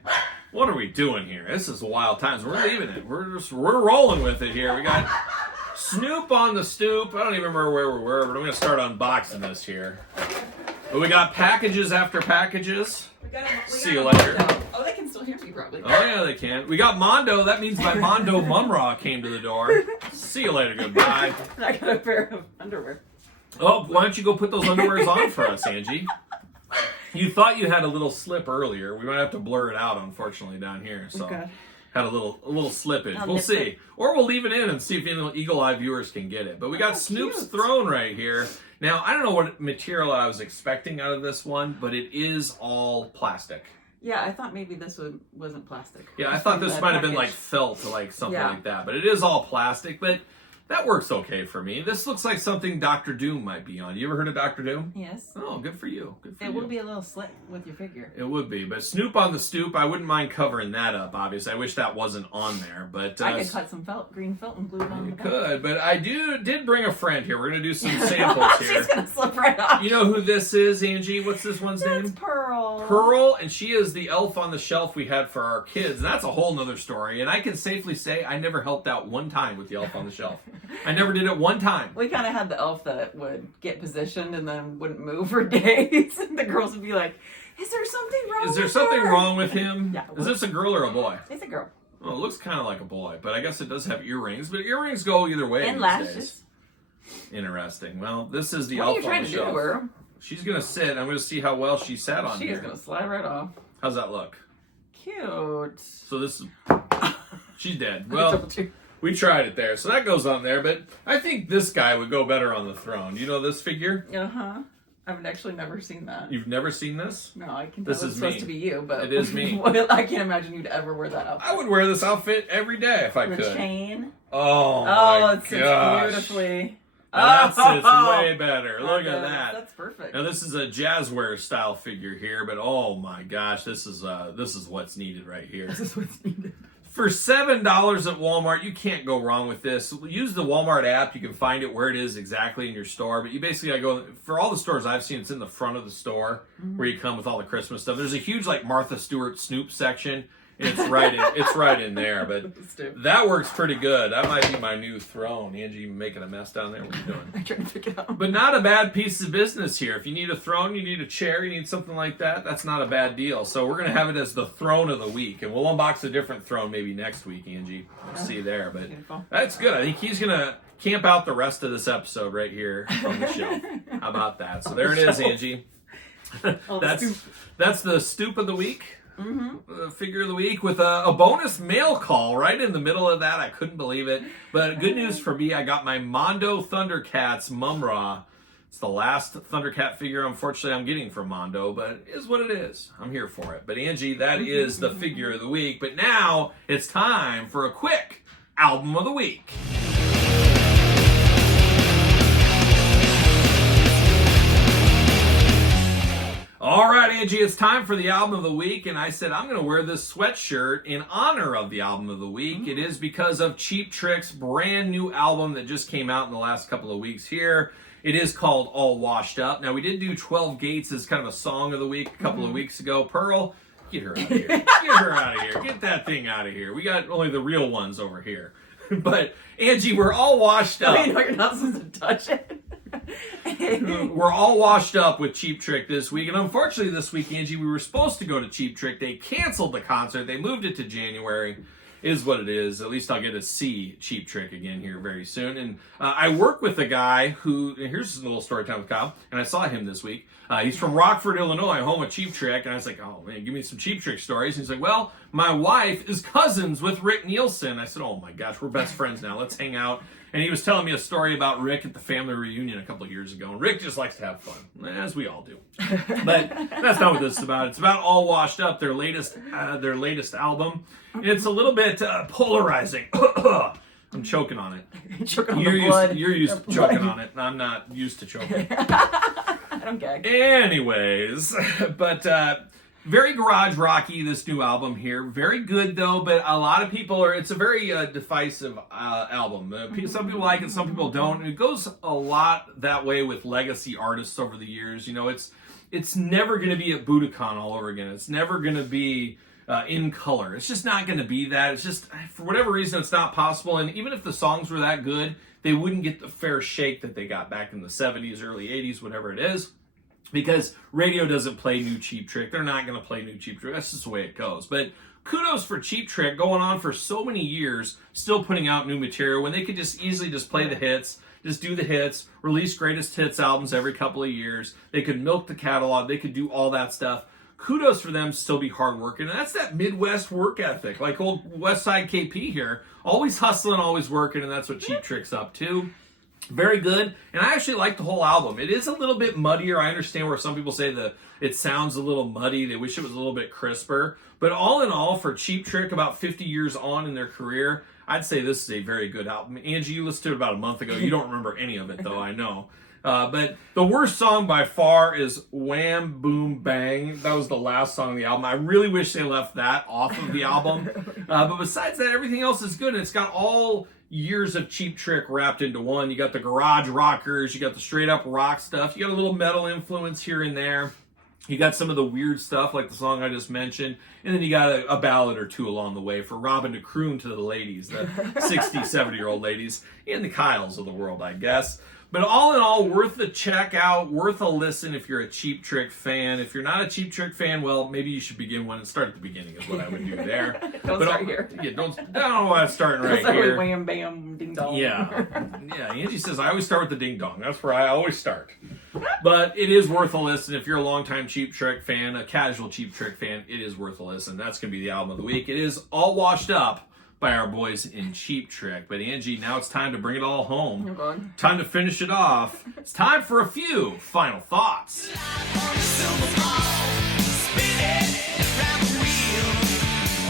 What are we doing here? This is wild times. We're leaving it. We're rolling with it here. We got Snoop on the Stoop. I don't even remember where we were, but I'm going to start unboxing this here. But we got packages after packages. See you later. Oh, they can still hear me probably. Oh, yeah, they can. We got Mondo. That means my Mondo Mumra came to the door. See you later. Goodbye. I got a pair of underwear. Oh, why don't you go put those underwears on for us, Angie? You thought you had a little slip earlier. We might have to blur it out, unfortunately, down here. So Okay. Had a little slippage. I'll We'll nip see. it. Or we'll leave it in and see if any eagle-eye viewers can get it. But we got Snoop's cute. throne right here. Now, I don't know what material I was expecting out of this one, but it is all plastic. Yeah, I thought maybe this wasn't plastic. Yeah, I thought this might have been like felt, like something like that. But it is all plastic. But that works okay for me. This looks like something Dr. Doom might be on. You ever heard of Dr. Doom? Yes. Oh, good for you. Good for you. It would be a little slick with your figure. It would be, but Snoop on the Stoop, I wouldn't mind covering that up, obviously. I wish that wasn't on there, but... I could cut some green felt and glue it on you the back. could, but I did bring a friend here. We're going to do some samples here. She's going to slip right off. You know who this is, Angie? What's this one's That's name? Pearl. Pearl, and she is the elf on the shelf we had for our kids. And that's a whole nother story, and I can safely say I never helped out one time with the elf on the shelf. I never did it one time. We kind of had the elf that would get positioned and then wouldn't move for days. And the girls would be like, is there something wrong Is there with something her? wrong with him? Yeah. Is this a girl or a boy? It's a girl. Oh, it looks kind of like a boy, but I guess it does have earrings. But earrings go either way And these lashes. days. Interesting. Well, this is the What are elf you on trying the to do shelf. to her? She's going to sit. I'm going to see how well she sat on She here. is going to slide right off. How's that look? Cute. So this is... She's dead. I Well, told you. we tried it there. So that goes on there, but I think this guy would go better on the throne. You know this figure? Uh-huh. I've actually never seen that. You've never seen this? No, I can tell This it's is supposed me. to be you, but... It is me. I can't imagine you'd ever wear that outfit. I would wear this outfit every day if I The could. chain. Oh, Oh, my it sits gosh. beautifully. Now that sits Oh. way better. Look at that. That's perfect. Now this is a jazzware style figure here, but oh my gosh, this is what's needed right here. This is what's needed. For $7 at Walmart, you can't go wrong with this. Use the Walmart app. You can find it where it is exactly in your store. But you basically gotta go, for all the stores I've seen, it's in the front of the store where you come with all the Christmas stuff. There's a huge like Martha Stewart Snoop section. It's right in there, but that works pretty good. That might be my new throne. Angie, you making a mess down there? What are you doing? I'm trying to pick it up. But not a bad piece of business here. If you need a throne, you need a chair, you need something like that, that's not a bad deal. So we're going to have it as the throne of the week, and we'll unbox a different throne maybe next week, Angie. We'll see you there. But that's good. I think he's going to camp out the rest of this episode right here on the shelf. How about that? So there it is, Angie. That's the stoop of the week. The figure of the week with a bonus mail call right in the middle of that. I couldn't believe it. But good news for me, I got my Mondo Thundercats Mumra. It's the last Thundercat figure, unfortunately, I'm getting from Mondo, but it is what it is. I'm here for it. But Angie, that is the figure of the week. But now it's time for a quick album of the week. All right, Angie, it's time for the album of the week, and I said I'm going to wear this sweatshirt in honor of the album of the week. It is because of Cheap Trick's brand new album that just came out in the last couple of weeks here. It is called All Washed Up. Now, we did do 12 Gates as kind of a song of the week a couple of weeks ago. Pearl, get her out of here. Get her out of here. Get that thing out of here. We got only the real ones over here. But, Angie, we're all washed up. I know you're not supposed to touch it. We're all washed up with Cheap Trick this week, and unfortunately this week, Angie, we were supposed to go to Cheap Trick. They canceled the concert. They moved it to January. It is what it is. At least I'll get to see Cheap Trick again here very soon. And I work with a guy who, and here's a little story time with Kyle, and I saw him this week. He's from Rockford, Illinois, home of Cheap Trick, and I was like, oh man, give me some Cheap Trick stories. And he's like, well, my wife is cousins with Rick Nielsen. I said, oh my gosh, we're best friends now. Let's hang out. And he was telling me a story about Rick at the family reunion a couple of years ago. And Rick just likes to have fun, as we all do. But that's not what this is about. It's about All Washed Up, their latest album. It's a little bit polarizing. I'm choking on it. You're used to choking on it. I'm not used to choking. I don't gag. Anyways, but very garage rocky, this new album here. Very good though, but a lot of people it's a very divisive album. Some people like it, some people don't. And it goes a lot that way with legacy artists over the years. You know, it's never going to be at Budokan all over again. It's never going to be in color. It's just not going to be that. It's just, for whatever reason, it's not possible. And even if the songs were that good, they wouldn't get the fair shake that they got back in the 70s, early 80s, whatever it is. Because radio doesn't play new Cheap Trick. They're not going to play new Cheap Trick. That's just the way it goes. But kudos for Cheap Trick going on for so many years, still putting out new material when they could just easily just play the hits, just do the hits, release greatest hits albums every couple of years. They could milk the catalog. They could do all that stuff. Kudos for them to still be hardworking. And that's that Midwest work ethic, like old West Side KP here. Always hustling, always working, and that's what Cheap Trick's up to. Very good, and I actually like the whole album. It is a little bit muddier. I understand where some people say that it sounds a little muddy. They wish it was a little bit crisper. But all in all, for Cheap Trick, about 50 years on in their career, I'd say this is a very good album. Angie, you listened to it about a month ago. You don't remember any of it, though, I know. But the worst song by far is Wham Boom Bang. That was the last song on the album. I really wish they left that off of the album. But besides that, everything else is good. And it's got all years of Cheap Trick wrapped into one. You got the garage rockers. You got the straight up rock stuff. You got a little metal influence here and there. You got some of the weird stuff like the song I just mentioned. And then you got a ballad or two along the way for Robin to croon to the ladies, the 60, 70-year-old ladies, and the Kyles of the world, I guess. But all in all, worth the check out, worth a listen if you're a Cheap Trick fan. If you're not a Cheap Trick fan, well, maybe you should begin one and start at the beginning is what I would do there. Don't start here. Yeah, don't want to start right start here. With wham, bam, ding dong. Yeah. Angie says, I always start with the ding dong. That's where I always start. But it is worth a listen. If you're a longtime Cheap Trick fan, a casual Cheap Trick fan, it is worth a listen. That's going to be the album of the week. It is All Washed Up by our boys in Cheap Trick. But Angie, now it's time to bring it all home. Oh God. Time to finish it off. It's time for a few final thoughts.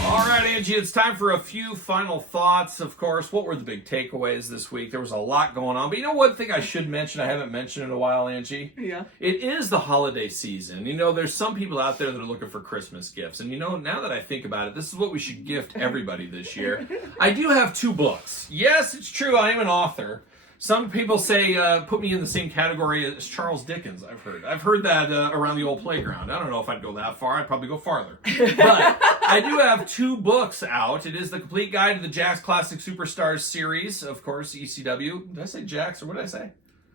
All right, Angie, it's time for a few final thoughts. Of course, what were the big takeaways this week? There was a lot going on. But you know one thing I should mention I haven't mentioned in a while, Angie? Yeah. It is the holiday season. You know, there's some people out there that are looking for Christmas gifts. And you know, now that I think about it, this is what we should gift everybody this year. I do have 2 books. Yes, it's true, I am an author. Some people say put me in the same category as Charles Dickens. I've heard that around the old playground. I don't know if I'd go that far. I'd probably go farther. But I do have 2 books out. It is the Complete Guide to the Jakks Classic Superstars series, of course, ECW. Did I say Jakks or what did I say?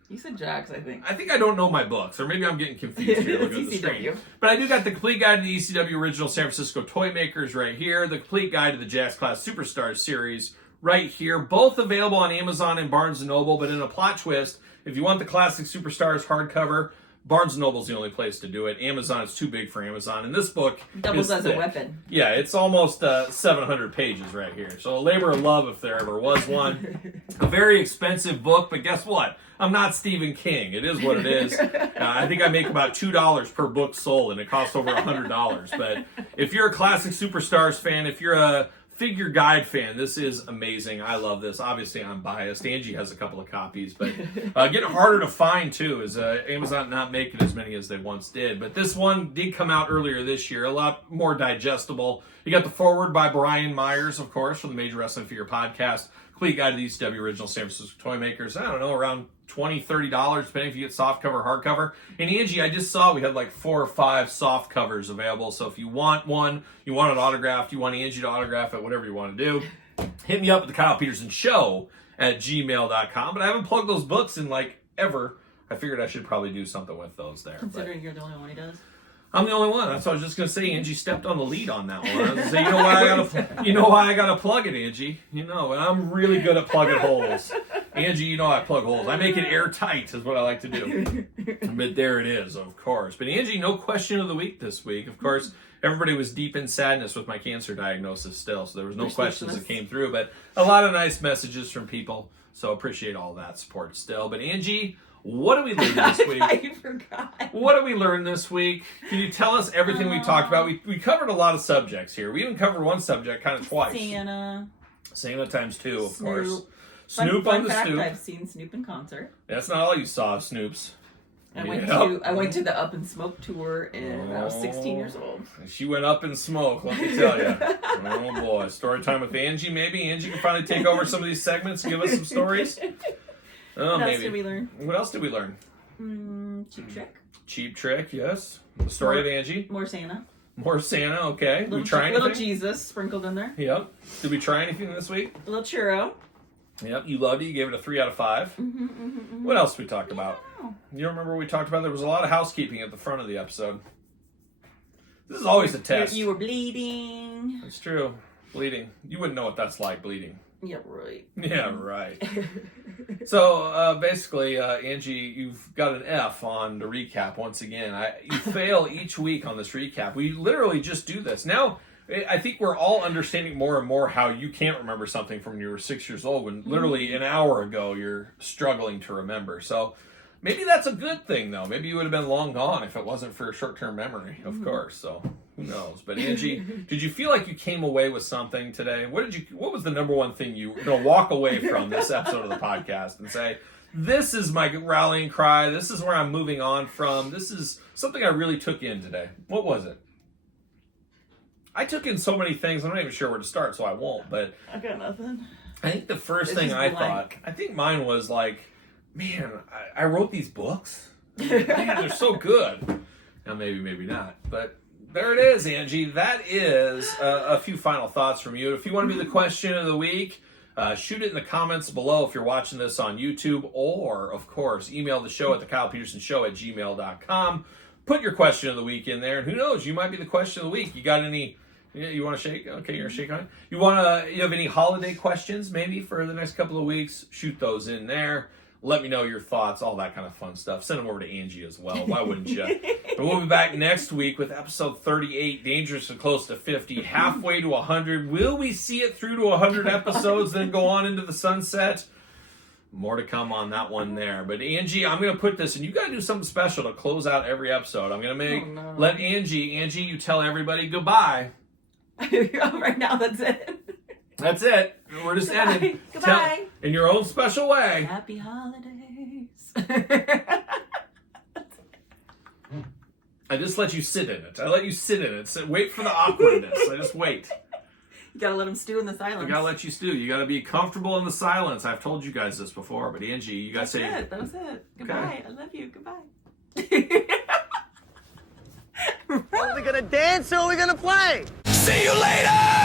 You said Jakks, I think. I think I don't know my books, or maybe I'm getting confused here looking at the screen. But I do got the Complete Guide to the ECW Original San Francisco Toy Makers right here. The Complete Guide to the Jakks Class Superstars series right here. Both available on Amazon and Barnes & Noble, but in a plot twist, if you want the Classic Superstars hardcover, Barnes & Noble's the only place to do it. Amazon is too big for Amazon. And this book doubles is as thick. a weapon. Yeah, it's almost 700 pages right here. So a labor of love if there ever was one. A very expensive book, but guess what? I'm not Stephen King. It is what it is. I think I make about $2 per book sold, and it costs over $100. But if you're a Classic Superstars fan, if you're a figure guide fan, this is amazing. I love this. Obviously, I'm biased. Angie has a couple of copies, but getting harder to find too. Is Amazon not making as many as they once did? But this one did come out earlier this year, a lot more digestible. You got the foreword by Brian Myers, of course, from the Major Wrestling Figure Podcast. Complete Guide to the ECW Original San Francisco Toy Makers. I don't know, around $20, $30, depending if you get soft cover, hardcover. And Angie, I just saw we had like 4 or 5 soft covers available. So if you want one, you want it autographed, you want Angie to autograph it, whatever you want to do, hit me up at the Kyle Peterson Show at gmail.com. But I haven't plugged those books in like ever. I figured I should probably do something with those there. Considering you're the only one he does. I'm the only one. That's what I was just gonna say. Angie stepped on the lead on that one. I was gonna say, you know why I gotta plug it, Angie. You know, and I'm really good at plugging holes. Angie, you know I plug holes. I make it airtight is what I like to do. But there it is, of course. But Angie, no question of the week this week. Of course, everybody was deep in sadness with my cancer diagnosis still, so there was no questions that came through. But a lot of nice messages from people. So appreciate all that support still. But Angie, what did we learn this week? I forgot. What did we learn this week? Can you tell us everything we talked about? We covered a lot of subjects here. We even covered one subject kind of twice. Santa times 2, of course. Snoop fun on the fact, Snoop. I've seen Snoop in concert. That's not all you saw, Snoops. I went to the Up in Smoke tour and I was 16 years old. She went up in smoke, let me tell you. Oh boy. Story time with Angie, maybe? Angie can finally take over some of these segments and give us some stories. Oh, What else maybe. did we learn? What else did we learn? Cheap Trick. Cheap Trick, yes. The story of Angie. More Santa. More Santa, okay. Did we try anything? Little Jesus sprinkled in there. Yep. Did we try anything this week? A little churro. Yep, you loved it. You gave it a 3 out of 5. What else did we talk about? You remember what we talked about? There was a lot of housekeeping at the front of the episode. This is always a test. You were bleeding. It's true. Bleeding. You wouldn't know what that's like, bleeding. Yeah, right. Yeah, right. So, basically, Angie, you've got an F on the recap once again. You fail each week on this recap. We literally just do this. Now, I think we're all understanding more and more how you can't remember something from when you were 6 years old when literally an hour ago you're struggling to remember. So maybe that's a good thing, though. Maybe you would have been long gone if it wasn't for short-term memory, of course. So who knows? But Angie, did you feel like you came away with something today? What was the number one thing you were going to walk away from this episode of the podcast and say, this is my rallying cry. This is where I'm moving on from. This is something I really took in today. What was it? I took in so many things, I'm not even sure where to start, so I won't, but I got nothing. I think the first thing I thought, I think mine was like, man, I wrote these books? Man, they're so good. Now, maybe not, but there it is, Angie. That is a few final thoughts from you. If you want to be the question of the week, shoot it in the comments below if you're watching this on YouTube, or, of course, email the show at thekylepetersonshow@gmail.com. Put your question of the week in there, and who knows, you might be the question of the week. You got any... Yeah, you want to shake? Okay, you're shaking on it. You have any holiday questions maybe for the next couple of weeks? Shoot those in there. Let me know your thoughts, all that kind of fun stuff. Send them over to Angie as well. Why wouldn't you? And we'll be back next week with episode 38, Dangerous and Close to 50, halfway to 100. Will we see it through to 100 episodes, then go on into the sunset? More to come on that one there. But Angie, I'm going to put this, and you got to do something special to close out every episode. I'm going to let Angie, you tell everybody goodbye. Right now, that's it. That's it. We're just ending. Goodbye. In your own special way. Happy holidays. I just let you sit in it. I let you sit in it. So wait for the awkwardness. I just wait. You gotta let them stew in the silence. I gotta let you stew. You gotta be comfortable in the silence. I've told you guys this before, but Angie, you gotta say it. That was it. Goodbye. Okay. I love you. Goodbye. Are we gonna dance or are we gonna play? See you later!